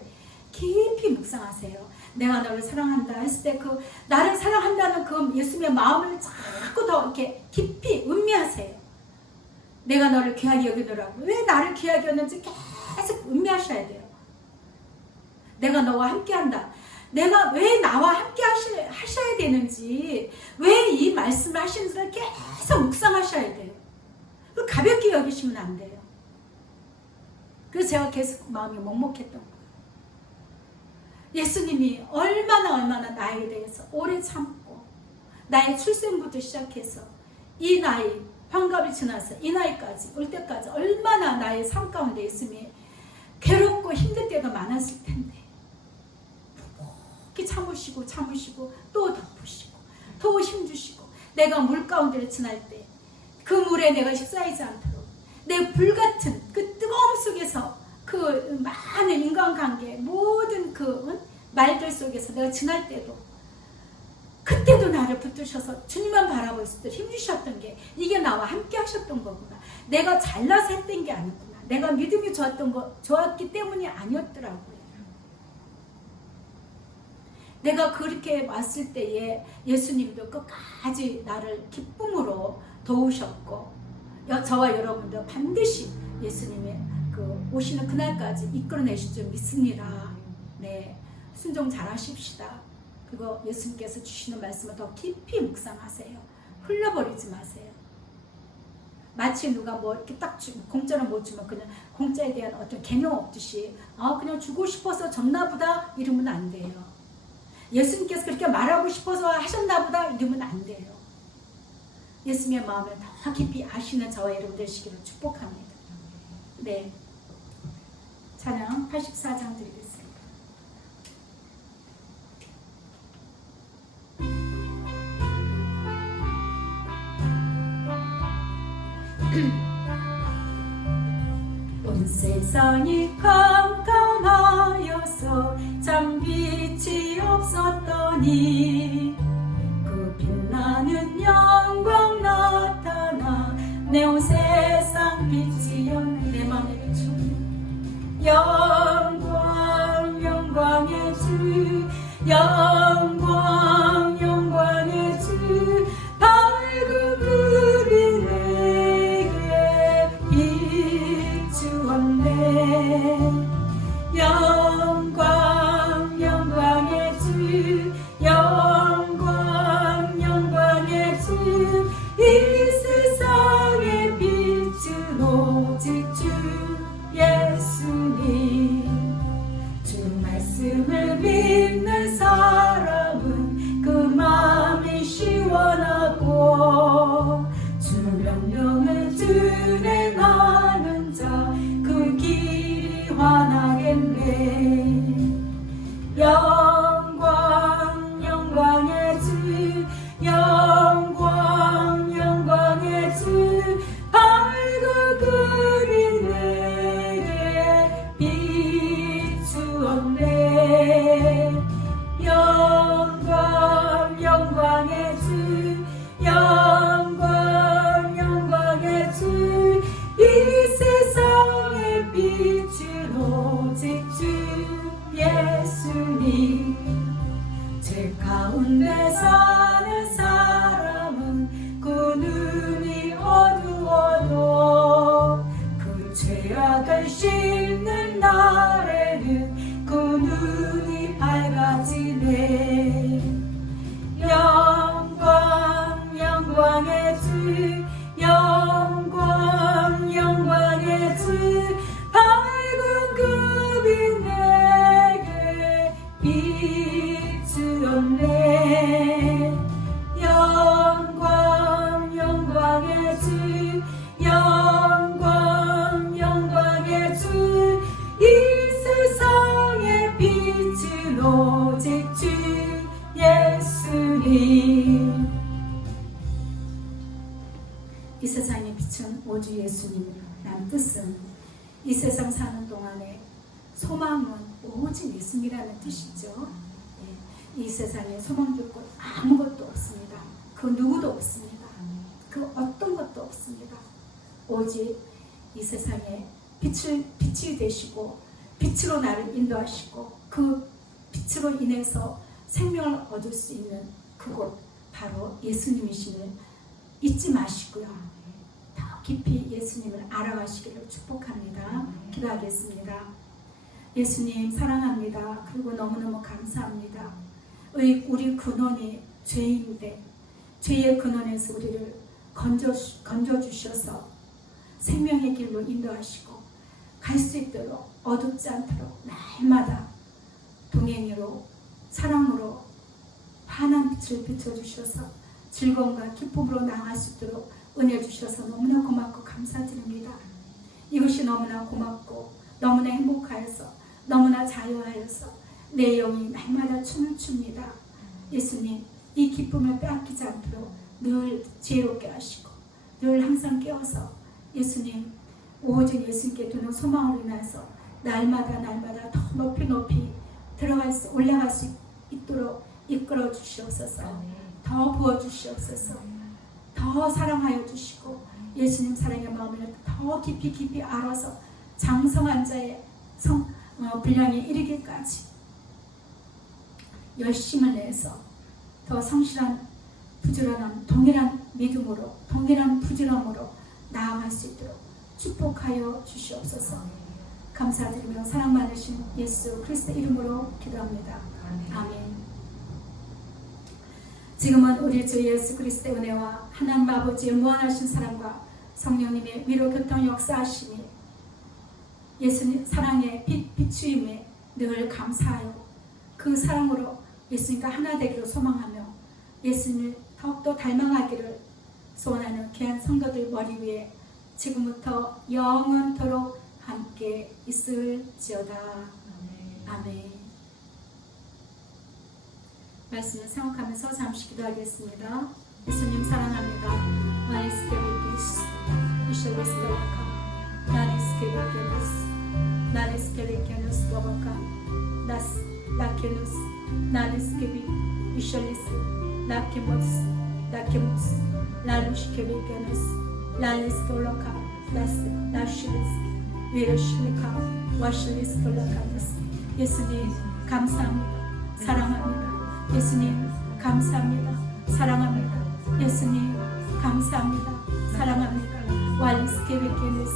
깊이 묵상하세요. 내가 너를 사랑한다 했을 때 그 나를 사랑한다는 그 예수님의 마음을 자꾸 더 이렇게 깊이 음미하세요. 내가 너를 귀하게 여기더라고. 왜 나를 귀하게 여겼는지 계속 음미하셔야 돼요. 내가 너와 함께한다. 내가 왜 나와 함께 하셔야 되는지, 왜 이 말씀을 하시는지를 계속 묵상하셔야 돼요. 가볍게 여기시면 안 돼요. 그래서 제가 계속 마음이 먹먹했던 거예요. 예수님이 얼마나 나에 대해서 오래 참고, 나의 출생부터 시작해서 이 나이, 환갑이 지나서 이 나이까지 올 때까지 얼마나 나의 삶 가운데 예수님이 괴롭고 힘들 때가 많았을 텐데, 이렇게 참으시고 또 덮으시고 또 힘주시고, 내가 물 가운데를 지날 때 그 물에 내가 휩싸이지 않도록, 내 불같은 그 뜨거움 속에서 그 많은 인간관계 모든 그 말들 속에서 내가 지날 때도, 그때도 나를 붙드셔서 주님만 바라보고 있을 때 힘주셨던 게, 이게 나와 함께 하셨던 거구나. 내가 잘나서 했던 게 아니구나. 내가 믿음이 좋았기 때문이 아니었더라고요. 내가 그렇게 왔을 때에 예수님도 끝까지 나를 기쁨으로 도우셨고, 저와 여러분도 반드시 예수님의 그 오시는 그날까지 이끌어내실 줄 믿습니다. 네, 순종 잘 하십시다. 그리고 예수님께서 주시는 말씀을 더 깊이 묵상하세요. 흘려버리지 마세요. 마치 누가 뭐 이렇게 딱 공짜로 못 주면 그냥 공짜에 대한 어떤 개념 없듯이 그냥 주고 싶어서 줬나 보다 이러면 안 돼요. 예수님께서 그렇게 말하고 싶어서 하셨나 보다 이러면 안 돼요. 예수님의 마음을 더 깊이 아시는 저와 여러분 되시기를 축복합니다. 네, 찬양 84장 드리겠습니다. 온 세상이 깜깜하여서 참 빛이 없었더니, 그 빛나는 영광 나타나 내 온 세상 빛이 내 맘에 비추는 영광의 주, 영광의 주, 밝은 불이 내게 비추었네. 영광의 주, 영광의 주, 이 세상의 빛은 오직 주 예수님. 주 말씀을 믿는 사람은 그 마음이 시원하고, 주 명령을 준행하는 자 그 길이 환하겠네. 영광의 주, 영광의 주, 밝은 불이 내게 비추었네. 영광의 주, 영광의 주, 이 세상의 빛은 오직 주 예수님. 죄 가운데 사는 사람은 그 눈이 어두워도, 그 죄악을 씹는 날에는 그 눈이 밝아지네. 영광의 주, 영광의 주, 밝은 그 빛 내게 비추었네. 오직 주 예수님. 이 세상의 빛은 오직 예수님이라는 뜻은 이 세상 사는 동안에 소망은 오직 예수님이라는 뜻이죠. 이 세상에 소망 줄 것 아무것도 없습니다. 그 누구도 없습니다. 그 어떤 것도 없습니다. 오직 이 세상에 빛이 되시고 빛으로 나를 인도하시고 그 빛으로 인해서 생명을 얻을 수 있는 그곳 바로 예수님이심을 잊지 마시고요. 더 깊이 예수님을 알아가시기를 축복합니다. 기도하겠습니다. 예수님 사랑합니다. 그리고 너무너무 감사합니다. 우리 근원이 죄인데 죄의 근원에서 우리를 건져주셔서 생명의 길로 인도하시고 갈 수 있도록 어둡지 않도록 날마다 동행으로 사랑으로 환한 빛을 비춰주셔서 즐거움과 기쁨으로 나아갈 수 있도록 은혜 주셔서 너무나 고맙고 감사드립니다. 이것이 너무나 고맙고 너무나 행복하여서 너무나 자유하여서 내 영이 날마다 춤을 춥니다. 예수님 이 기쁨을 빼앗기지 않도록 늘 지혜롭게 하시고 늘 항상 깨워서 예수님 오직 예수님께 두는 소망으로 인해서 날마다 더 높이 올라갈 수 있도록 이끌어 주시옵소서. 더 부어주시옵소서. 더 사랑하여 주시고 예수님 사랑의 마음을 더 깊이 알아서 장성한 자의 분량에 이르기까지 열심을 내서 더 성실한 부지런함, 동일한 믿음으로 동일한 부지런함으로 나아갈 수 있도록 축복하여 주시옵소서. 감사드리며 사랑 많으신 예수 그리스도 이름으로 기도합니다. 아멘. 지금은 우리 주 예수 그리스도의 은혜와 하나님 아버지의 무한하신 사랑과 성령님의 위로 교통 역사하심이 예수님 사랑의 비추임에 늘 감사하여 그 사랑으로 예수님과 하나 되기를 소망하며 예수님을 더욱더 닮아가기를 소원하는 귀한 성도들 머리 위에 지금부터 영원토록 함께 있을지어다. 아멘. 말씀을 생각하면서 잠시 기도하겠습니다. 예수님 사랑합니다. 나니스 케비키스 이셜리스 도바카 나니스 케비케누스 나니스 케비케누스 도바카 나스 라케누스 나니스 케비 이셜리스 라케모스 라케모스 라루시 케비케누스 라니스 돌로카 나스 나시리스 위르실리카 와실리스 돌로카누스. 예수님 감사합니다. 사랑합니다. 예수님 감사합니다. 사랑합니다. 예수님 감사합니다. 사랑합니다. 왈리스케비케누스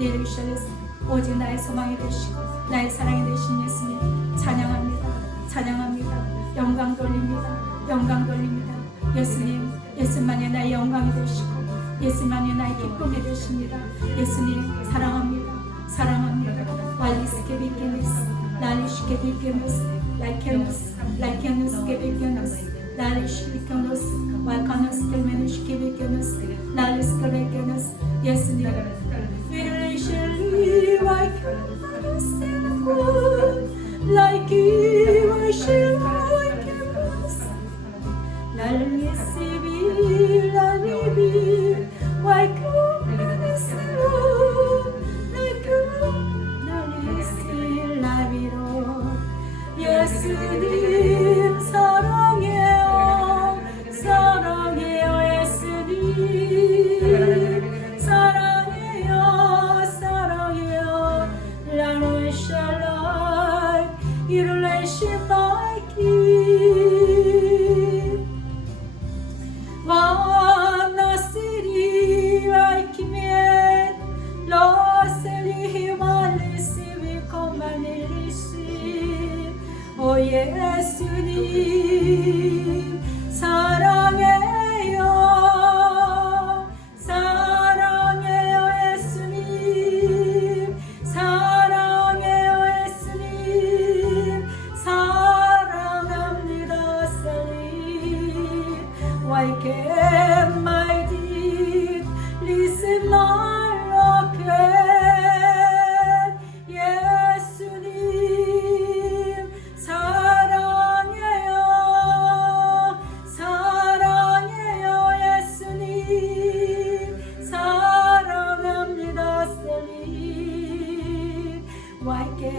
네르샬레스 오직 나의 소망이 되시고 나의 사랑이 되신 예수님 찬양합니다. 찬양합니다. 영광 돌립니다. 영광 돌립니다. 예수님 예수만이 나의 영광이 되시고 예수만이 나의 기쁨이 되십니다. 예수님 사랑합니다. 사랑합니다. 왈리스케비케누스 나리시케비케누스 라이케누스 케비케누스 나리시케비케누스 와카누스 텔메누시케비케누스 나리스케비케누스. 예수님 위르리실리 와이케누스 라이키 와실리 와이케누스 날리시비 라니비 와이케누스 날리시 라비로. 예수님 사랑해요. 사랑해요. 예수님 사랑해요. 사랑해요. 라노샬라이 이룰레시바이키 와나시리 와이키메 로셀리 말리시비 코말리시. 오 예수님 사랑해요. 사랑해요. 예수님 사랑해요. 예수님 사랑합니다. 살리 Why can't my deed listen my rocket. 예수님 사랑 que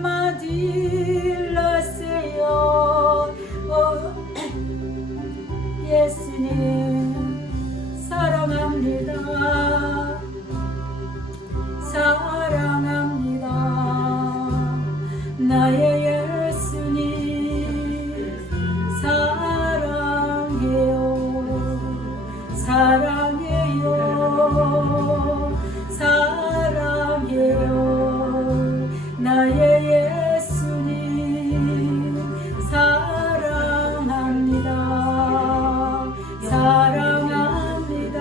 m'a dit le Seigneur. 예수님 사랑합니다. 사랑합니다. 나의 예수님 사랑해요. 사랑해요. 사랑해요. 나의 예수님 사랑합니다. 사랑합니다.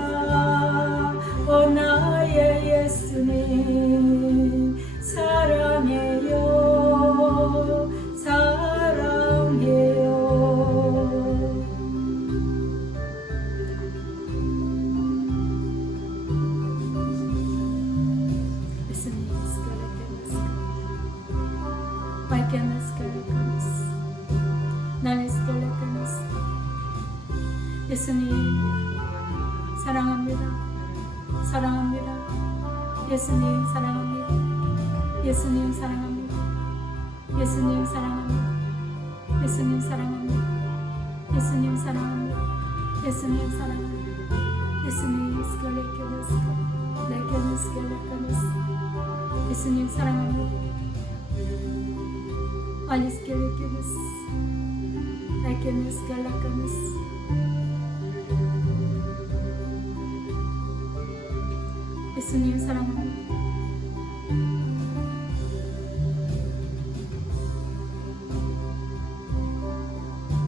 나의 예수님 사랑해요. 사랑해요. 예수님 예수님 사랑합니다. 사랑합니다. 예수님 사랑합니다. 예수님 사랑합니다. 예수님 사랑합니다. 예수님 사랑합니다. 예수님 사랑합니다. 예수님 사랑합니다. 예수님 예수님 사랑합니다. 예수님 사랑합니다.